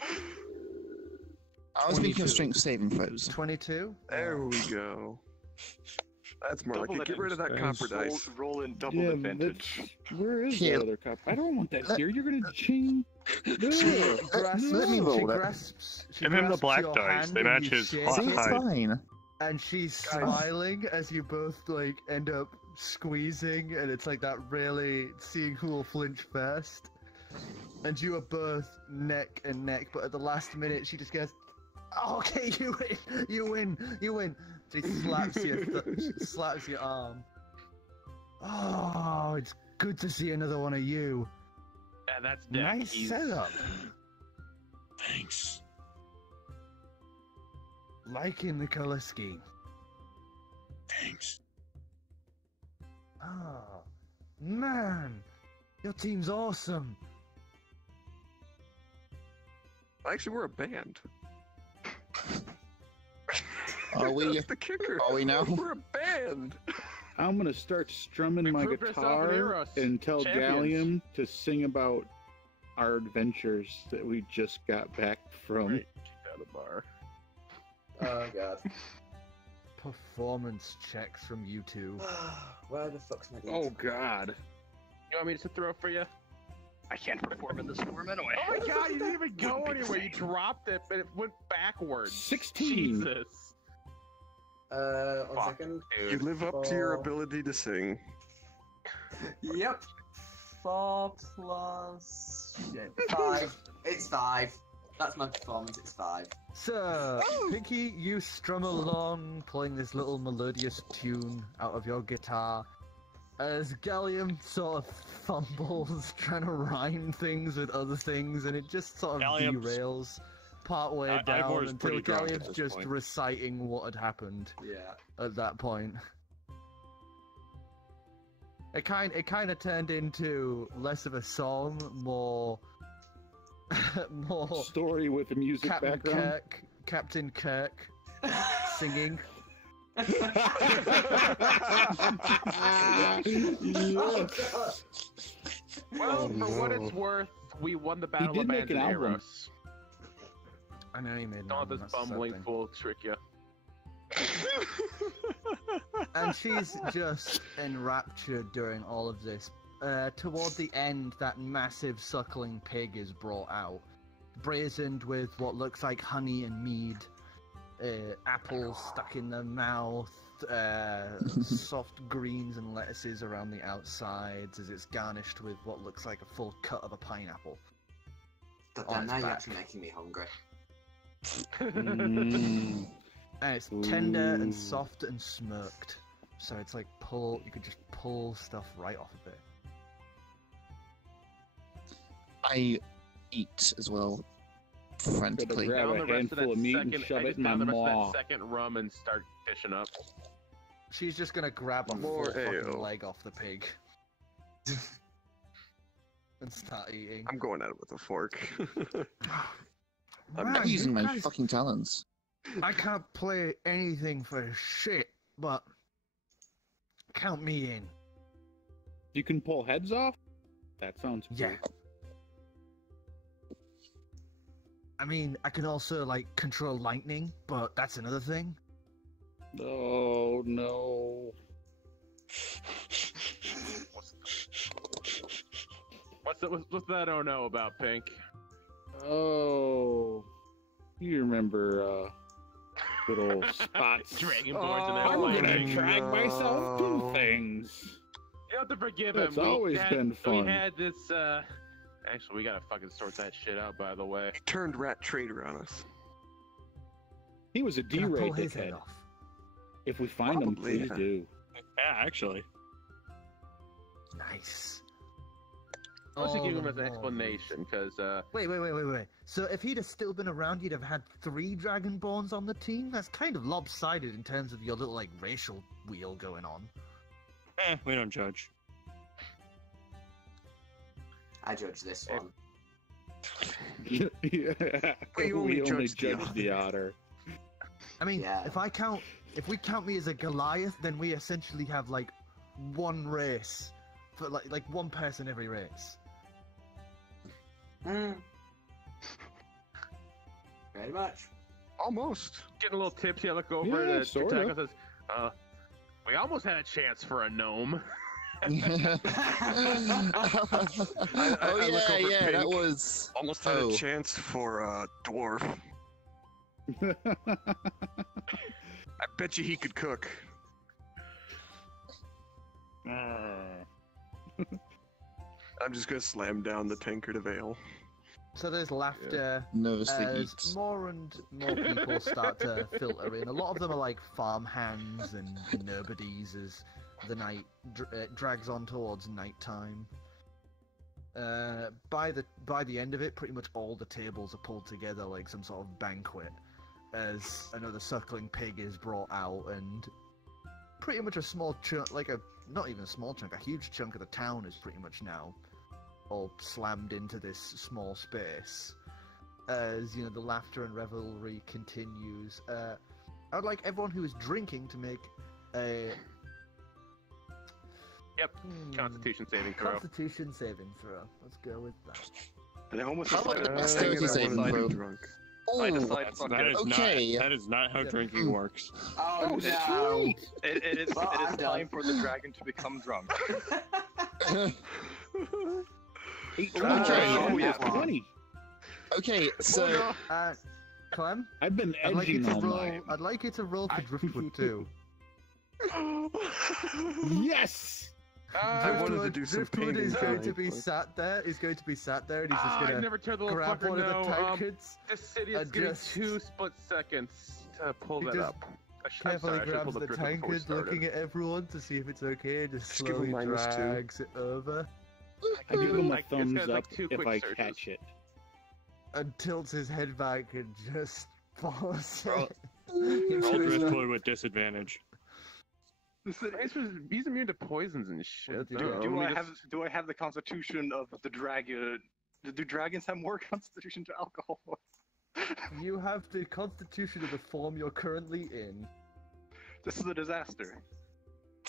I was thinking 22. of strength saving throws. 22. There we go. That's more like it. Get rid of that copper dice. Roll in double Yeah, advantage. where is Yeah. the other cup? I don't want that here. You're gonna change. She roll that. grasps. She Give him the grasps black your dice. hand They and match you his shake hot See, it's it, fine. and she's smiling as you both like end up squeezing, and it's like that really seeing who will flinch first. And you are both neck and neck, but at the last minute she just goes, oh, "Okay, you win." She slaps your arm. Oh, it's good to see another one of you. Yeah, that's Nice setup. Thanks. Liking the color scheme. Thanks. Oh, man, your team's awesome. Actually, we're a band. Are we? That's the kicker. Are we now? We're a band. I'm gonna start strumming We my proved ourselves guitar heroes, and tell champions. Gallium to sing about our adventures that we just got back from. Right. Out of bar. Oh god. Performance checks from you two. Where the fuck's my Oh god. You want me to throw for you? I can't perform in this form anyway. Oh my god, you didn't even go anywhere. You dropped it, but it went backwards. 16. Jesus. 1 Fuck, second. dude. You live up to your 4. ability to sing. Yep. 4 plus... Shit. 5. It's 5. That's my performance, it's 5. So, Pinkie, you strum along, playing this little melodious tune out of your guitar, as Gallium sort of fumbles, trying to rhyme things with other things, and it just sort of Gallium's- derails partway down Ivor's until pretty drunk at Gallium's this just point. reciting what had happened Yeah. at that point. It kind of turned into less of a song, more Story with the music background. Captain Kirk singing. Yes. Well, for what it's worth, we won the battle did of make an Abandoned album. Heroes. I know you made an Don't let album, this that's the sad bumbling thing. fool trick you. And she's just enraptured during all of this. Toward the end, that massive suckling pig is brought out, brazened with what looks like honey and mead, apples stuck in the mouth, soft greens and lettuces around the outsides, as it's garnished with what looks like a full cut of a pineapple. God On damn, its now you're back. actually making me hungry. Mm. And it's tender Ooh. and soft and smirked, so it's like you could just pull stuff right off of it. Mm. I eat as well, frantically. Grab Down a the rest of handful that of meat and second, shove I it just in my down the rest maw. of that second rum and start dishing up. She's just gonna grab a More full fucking ale. leg off the pig and start eating. I'm going at it with a fork. Man, I'm using you my guys- fucking talons. I can't play anything for shit, but count me in. You can pull heads off? That sounds cool. Yeah. I mean, I can also like control lightning, but that's another thing. Oh no. What's that oh no about, Pink? Oh. You remember good old spots. Dragonborns and I'm everything. gonna drag myself no. to things. You have to forgive him. It's always been fun. We had this, actually, we gotta fucking sort that shit out, by the way. He turned rat traitor on us. He was a Can I pull D-Ray his head dickhead. off? If we find him, Probably, please yeah. do. Yeah, actually. Nice. Let's just All give him the as an more explanation, because, Wait. So if he'd have still been around, you'd have had 3 Dragonborns on the team? That's kind of lopsided in terms of your little, like, racial wheel going on. We don't judge. I judge this one. Yeah. We only judge judge the the otter. I mean, Yeah. if we count me as a Goliath, then we essentially have, like, one race. For, like one person every race. Very much. Almost. getting a little tipsy. I look over Yeah, at sorta. Chir'takl says, we almost had a chance for a gnome. Oh yeah, that was almost had a chance for a dwarf. I bet you he could cook. I'm just gonna slam down the tankard of ale. So there's laughter nervously as eats. more and more people start to filter in. A lot of them are like farmhands and nobodies as the night drags on towards nighttime. By the end of it, pretty much all the tables are pulled together like some sort of banquet, as another suckling pig is brought out, and pretty much a small chunk, not even a small chunk, a huge chunk of the town is pretty much now all slammed into this small space. As the laughter and revelry continues. I would like everyone who is drinking to make a Constitution saving throw. Constitution saving throw. Let's go with that. And I almost How about a dexterity saving throw? drunk. I decide that is not how drinking works. Oh, no. It is time for the dragon to become drunk. Okay. 20. Okay, so Clem, I've been I'd like you edging to all roll. night. I'd like you to roll for Driftwood too. Yes. I wanted to do some Driftwood is painting going to tonight, be but- sat there. He's going to be sat there, and he's just I gonna never told the little grab fucker one of the no. tankards. This city is and getting just 2 split seconds to pull He that just up. I'm carefully sorry, I should've grabs pulled the up Driftwood before we tankard, looking started. at everyone to see if it's okay, and just Just give him slowly -2. drags it over, I give him a Like, it's thumbs got, up like, 2 if quick I searches. catch it. and tilts his head back and just falls. Roll into his- Driftwood with disadvantage. He's immune to poisons and shit. Do- though. Do Let I me have just- do I have the constitution of the dragon? Do dragons have more constitution to alcohol? You have the constitution of the form you're currently in. This is a disaster.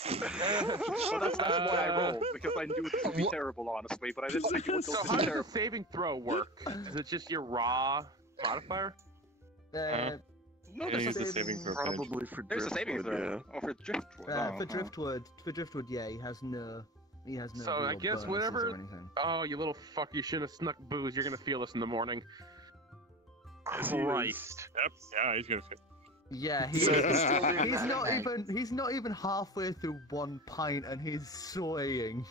Well, that's why I rolled, because I knew it would be terrible, honestly, but I didn't think it would So go how so does the terrible. saving throw work? Is it just your raw modifier? No, Yeah, there's use a the saving saving throw. Probably for There's a saving Driftwood, throw. yeah. Oh, for driftwood. For driftwood, yeah, he has no. So I real guess bonuses whenever- or anything. Oh, you little fuck! You shouldn't have snuck booze. You're gonna feel this in the morning. Christ! Yep. Yeah, he's gonna fit. Yeah, So he's still doing he's that, not okay. he's not even halfway through 1 pint and he's swaying.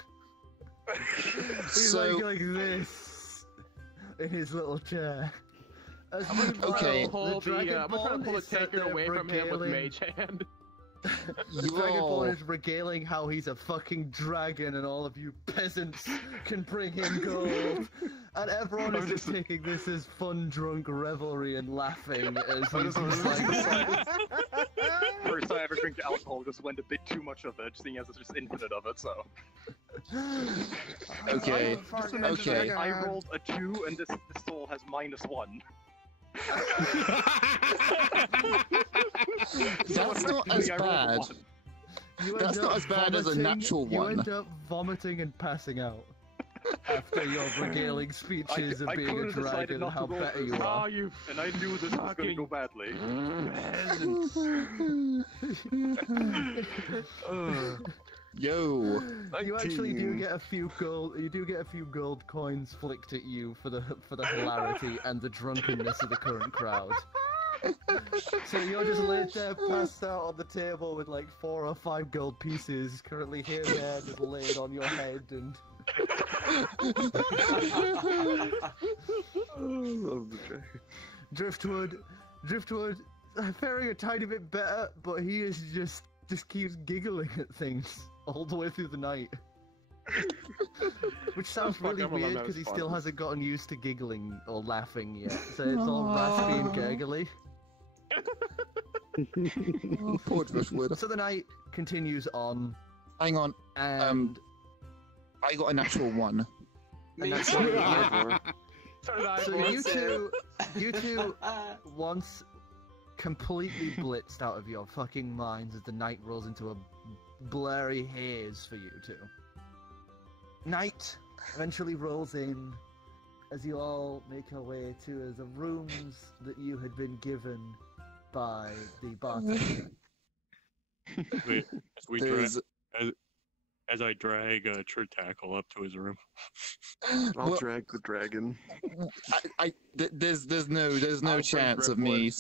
He's So- like this in his little chair. As I'm gonna meanwhile, Okay. I'm gonna try to Dragonborn pull a is sat tankard there away from him with regaling- mage hand. The Dragonborn is regaling how he's a fucking dragon and all of you peasants can bring him gold. And everyone is just taking this as fun, drunk revelry and laughing as he's just like... First time I ever drink alcohol, just went a bit too much of it, seeing as it's just infinite of it, so. Okay. Just to mention Okay. that I rolled a 2 and this soul has -1. That's not as Effectively, I rolled a bad. 1. You That's end not up as bad as a vomiting- natural You one. end up vomiting and passing out after your regaling speeches of I being a could've decided dragon and not to how roll better this. you Oh, are. you And I knew this was going to fucking go badly. Yo. You actually do Team. get a few gold. You do get a few gold coins flicked at you for the hilarity and the drunkenness of the current crowd. So you're just laid there, passed out on the table with like 4 or 5 gold pieces, currently here and there, just laid on your head, and Love the dragon. Driftwood, faring a tiny bit better, but he is just keeps giggling at things all the way through the night. Which sounds fuck, really I'm weird not because he as still fun. hasn't gotten used to giggling or laughing yet, so it's all raspy and gurgly. Oh, poor Driftwood. So the night continues on, Hang on. and I got a natural 1. and that's too. why- So did I. so boys. you two once completely blitzed out of your fucking minds as the night rolls into a blurry haze for you two. Night eventually rolls in as you all make your way to the rooms that you had been given by the bartender. We, as we dra- There's as I drag Chir'takl up to his room. I'll Well, drag the dragon. there's no I'll chance of bring me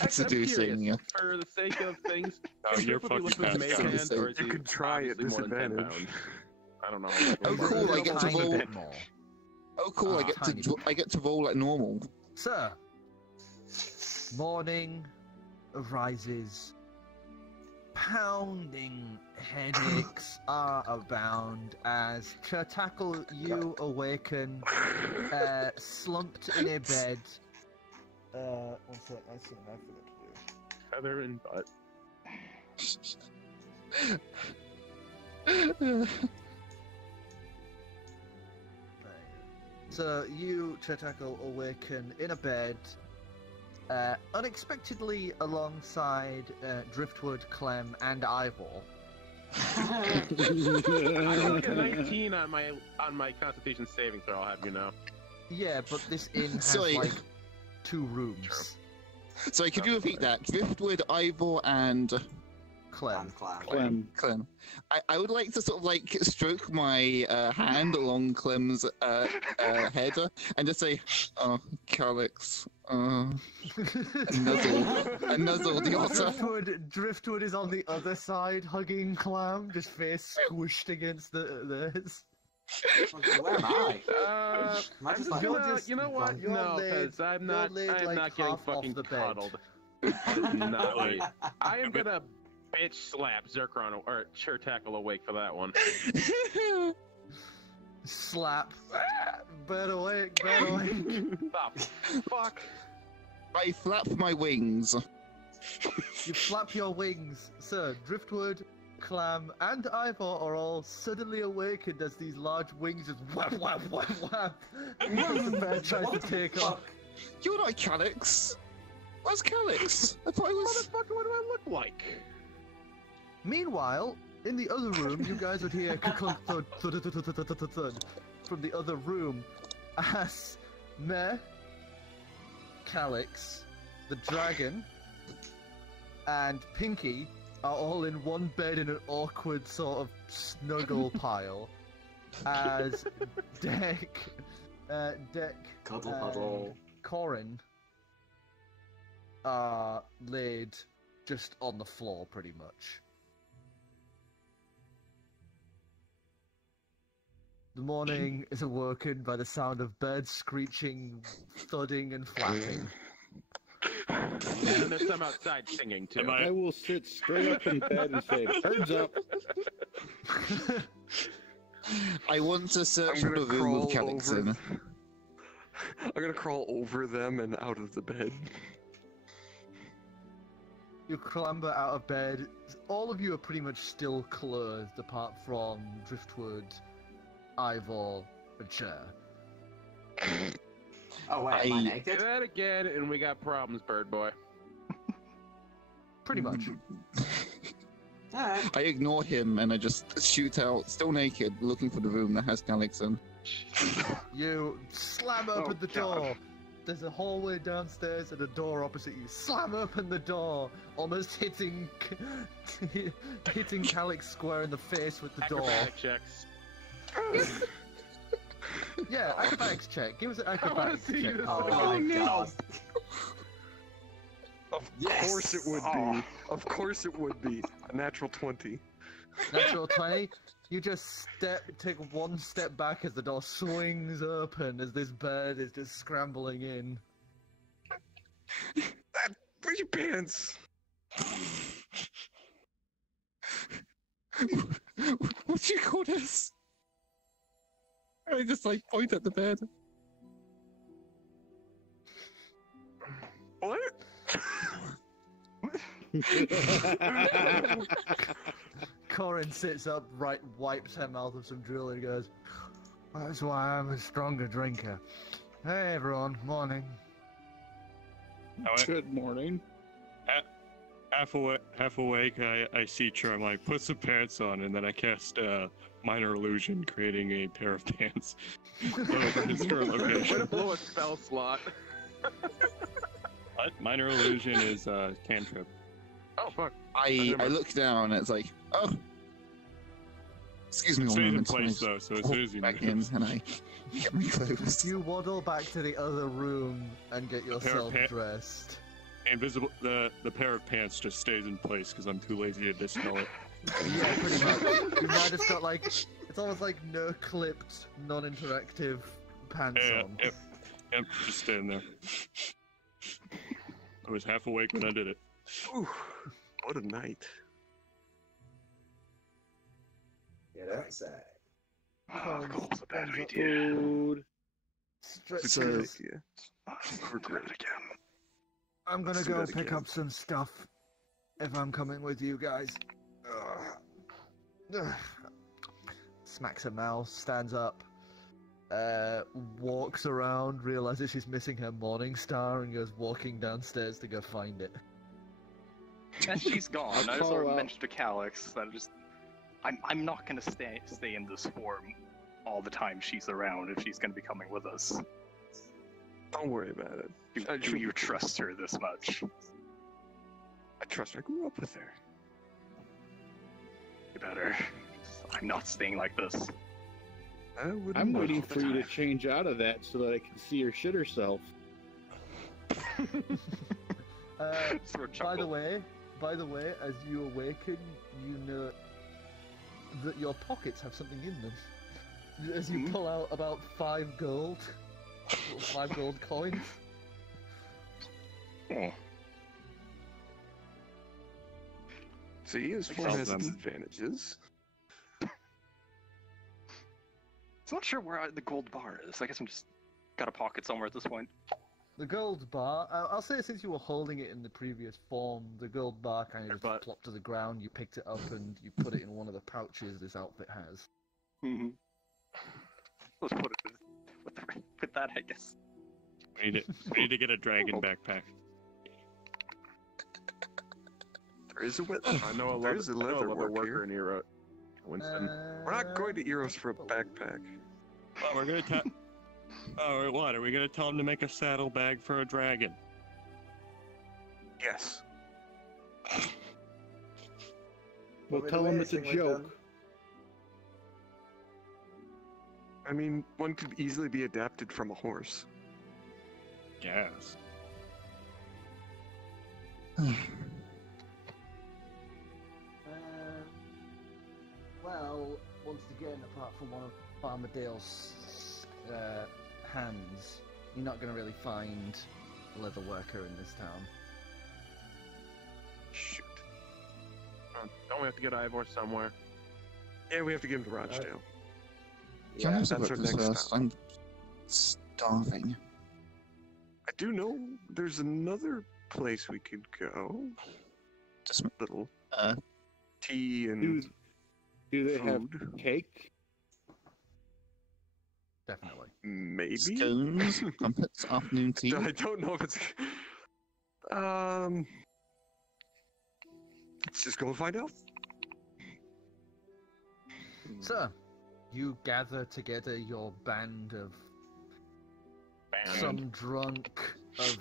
I'm seducing. curious, for the sake of things, No, is you're Driftwood fucking looking fast. mage hand, or is You he could try at obviously more than 10 disadvantage. pounds? I don't know. Oh, cool! I get to Tiny roll. bit more. Oh, cool! Tiny. I get to roll like normal. Sir, morning arises. Pounding headaches are abound as Chir'takl, you awaken, slumped in a bed. One sec, I see what I forgot to do. Feather and butt. So you, Chir'takl, awaken in a bed, unexpectedly alongside Driftwood, Clem, and Ivor. I got a 19 on my Constitution saving throw. I'll have you know. Yeah, but this inn has Sorry. like 2 rooms. Sorry, could you repeat that? Driftwood, Ivor, and Clem. Clem. I would like to sort of like stroke my hand along Clem's head and just say, "Oh, Calix." And nuzzle the otter. Driftwood is on the other side, hugging Clam, just face squished against this. Where am I? I'm just just like- gonna, you know what? You're No, laid- because I'm not laid, like, getting half off fucking the bed. cuddled. That is not right. I am gonna bitch slap Zircron or Chir'takl awake for that one. Slap. Bird awake, bird awake. Stop. Fuck. I flap my wings. You flap your wings. Sir, Driftwood, Clam, and Ivor are all suddenly awakened as these large wings just whap, whap, whap, whap. The bird tries to take off. You're not Calix. Where's Calix? I thought I was. Motherfucker, what do I look like? Meanwhile, in the other room, you guys would hear thud, thud, thud, thud, thud, thud, thud, thud from the other room as Meh, Calix, the dragon, and Pinkie are all in one bed in an awkward sort of snuggle pile as Deck, Cuddle, huddle. Corin are laid just on the floor pretty much. The morning is awoken by the sound of birds screeching, thudding, and flapping. And there's some outside singing too. I will sit straight up in bed and say, "Birds up." I want to search I'm the gonna room with crawl Calix over. in. I'm gonna crawl over them and out of the bed. You clamber out of bed. All of you are pretty much still clothed, apart from Driftwood, Ivor, and Chair. Oh wait, am I Do naked? that again, and we got problems, bird boy. Pretty much. Alright. I ignore him and I just shoot out, still naked, looking for the room that has Calix in. You slam open the door. There's a hallway downstairs and a door opposite you. Slam open the door, almost hitting Calix square in the face with the door. Acrobatic checks. Yeah, acrobatics check. Give us an I wanna acrobatics see check. this. Oh Oh, my no. god. Of Yes! course it would be. Of course it would be. A natural 20. Natural 20. You just take one step back as the door swings open as this bird is just scrambling in. Where's your pants? What do you call this? I just like point at the bed. What? Corin sits up, wipes her mouth with some drool and goes, "That's why I'm a stronger drinker." Hey everyone, morning. Good morning. Half awake, I see Chir. I'm like, put some pants on, and then I cast Minor Illusion, creating a pair of pants over his current Way to location. blow a spell slot. What? Minor Illusion is cantrip. Oh fuck. I look down and it's like, oh, Excuse me It one stays in moment. place I though, so as walk soon as you back move, in and I get my clothes. You waddle back to the other room and get pair of yourself pa- dressed. invisible the pair of pants just stays in place because I'm too lazy to dispel it. Yeah, pretty much. You might have got like, it's almost like no clipped, non-interactive pants Yeah, on. yep, just staying there. I was half awake when I did it. Whew, what a night. Get outside. Oh, coal's a bad idea. Food. It's So- a good idea. We're great again. I'm gonna Let's do go that pick again. up some stuff if I'm coming with you guys. Ugh. Smacks her mouth, stands up, walks around, realizes she's missing her morning star, and goes walking downstairs to go find it. As she's gone, I just call sort of out- mentioned to Calix that I'm not gonna stay in this form all the time she's around if she's gonna be coming with us. Don't worry about it. Do you trust her this much? I trust her. I grew up with her. You better. I'm not staying like this. I wouldn't I'm know. waiting for you to change out of that so that I can see her shit herself. Sort of By the chuckle. way, as you awaken, you know that your pockets have something in them. As you pull out about 5 gold, 5 gold coins. Oh, See, his form has its advantages. I'm not sure where the gold bar is. I guess I'm just got a pocket somewhere at this point. The gold bar, I'll say since you were holding it in the previous form, the gold bar kind of just But- plopped to the ground, you picked it up and you put it in one of the pouches this outfit has. Mm-hmm. Let's put it with that, I guess. We need to get a dragon backpack. There is a I know a there is a leather work worker here. in Euro. Winston. We're not going to Eros for a backpack. Oh, we're gonna tell. Oh, what? Are we gonna tell him to make a saddlebag for a dragon? Yes. We'll tell him it's a joke. I mean, one could easily be adapted from a horse. Yes. Well, once again, apart from one of Farmadale's hands, you're not going to really find a leather worker in this town. Shoot. Don't we have to get Ivor somewhere? Yeah, we have to get him to Rochdale. Can I have some that's our breakfast next first? stop. I'm starving. I do know there's another place we could go. Just Little uh, tea and Do they have food. cake? Definitely. Maybe. scones, crumpets, afternoon tea. I don't know if it's. Let's just go and find out. So, you gather together your band of some drunk, of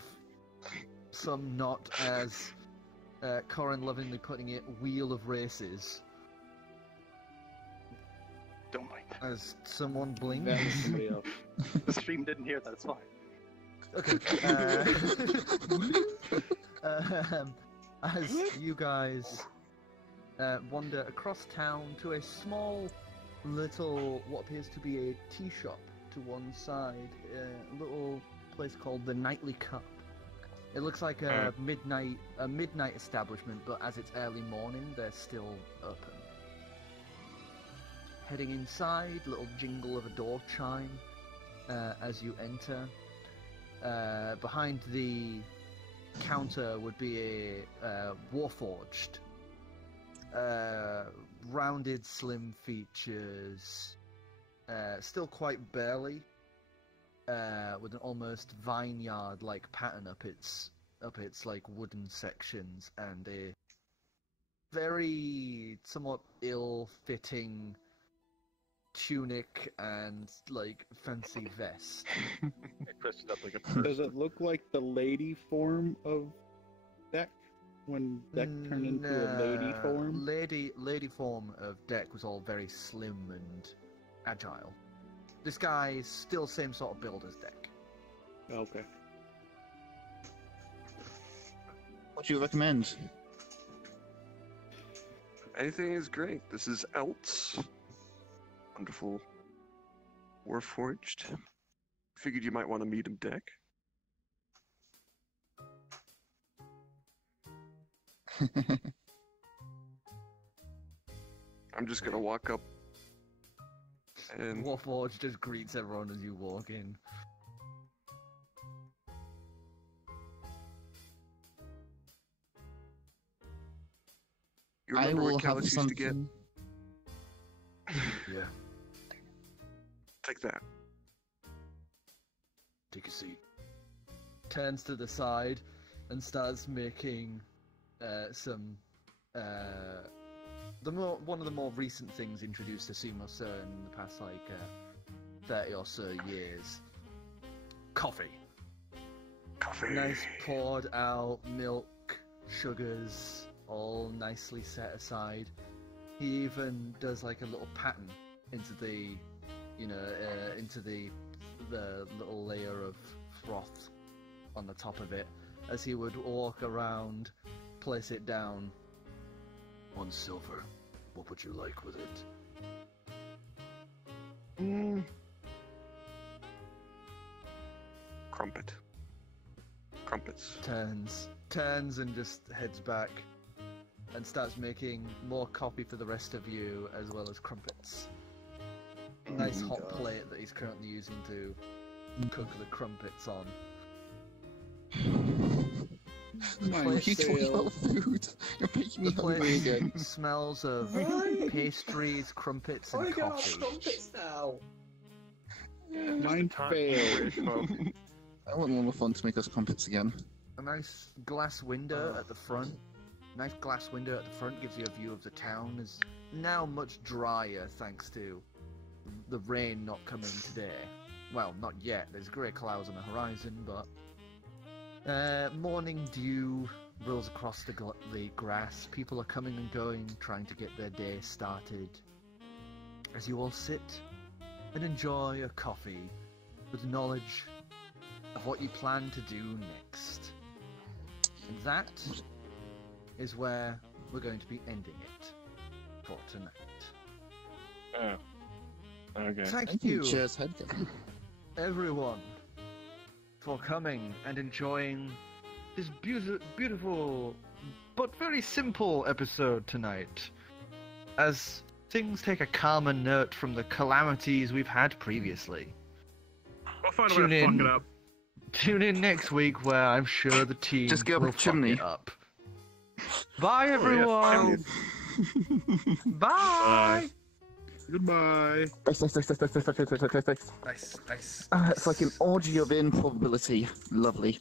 some not, as Corin lovingly putting it, wheel of races. Don't mind. As someone That blinks. was somebody else. The stream didn't hear that. It's fine. Okay. As you guys wander across town to a small, little, what appears to be a tea shop to one side, a little place called the Nightly Cup. It looks like a midnight establishment, but as it's early morning, they're still open. Heading inside, little jingle of a door chime as you enter. Behind the counter would be a Warforged. Rounded, slim features. Still quite burly. With an almost vineyard-like pattern up its like wooden sections, and a very somewhat ill-fitting tunic and like fancy vest. It dressed up like a person. Does it look like the lady form of Deck? when Deck turned into a lady form? Lady form of Deck was all very slim and agile. This guy is still same sort of build as Deck. Okay. What do you recommend? Anything is great. This is Elt's. Wonderful. Warforged. Figured you might want to meet him, Deck. I'm just gonna walk up and Warforged just greets everyone as you walk in. you I remember will what have Calix used to get? something. Yeah. Take that. Take a seat. Turns to the side and starts making some one of the more recent things introduced to Sumo Sir in the past 30 or so years. Coffee. Coffee. Nice poured out milk, sugars, all nicely set aside. He even does like a little pattern into the, into the little layer of froth on the top of it, as he would walk around, place it down. 1 silver. What would you like with it? Crumpet. Crumpets. Turns and just heads back and starts making more coffee for the rest of you, as well as crumpets. Nice hot plate that he's currently using to cook the crumpets on. Why are you talking about food? You're making me The hungry again. place smells of Right. pastries, crumpets, I and get our coffee. trumpets now. Mine failed. I want more fun to make us crumpets again. A nice glass window at the front. Nice glass window at the front gives you a view of the town. Is now much drier thanks to the rain not coming today. Well, not yet. There's grey clouds on the horizon, but morning dew rolls across the grass. People are coming and going, trying to get their day started. As you all sit and enjoy a coffee with knowledge of what you plan to do next. And that is where we're going to be ending it for tonight. Oh. Okay. Thank you, Cheers, Headgun. everyone, for coming and enjoying this beautiful but very simple episode tonight, as things take a calmer note from the calamities we've had previously. I'll find a Tune way to in. fuck it up. Tune in next week, where I'm sure the team Just go up will a chimney. fuck it up. Bye, everyone. Bye. Goodbye. Nice. Nice. It's like an orgy of improbability. Lovely.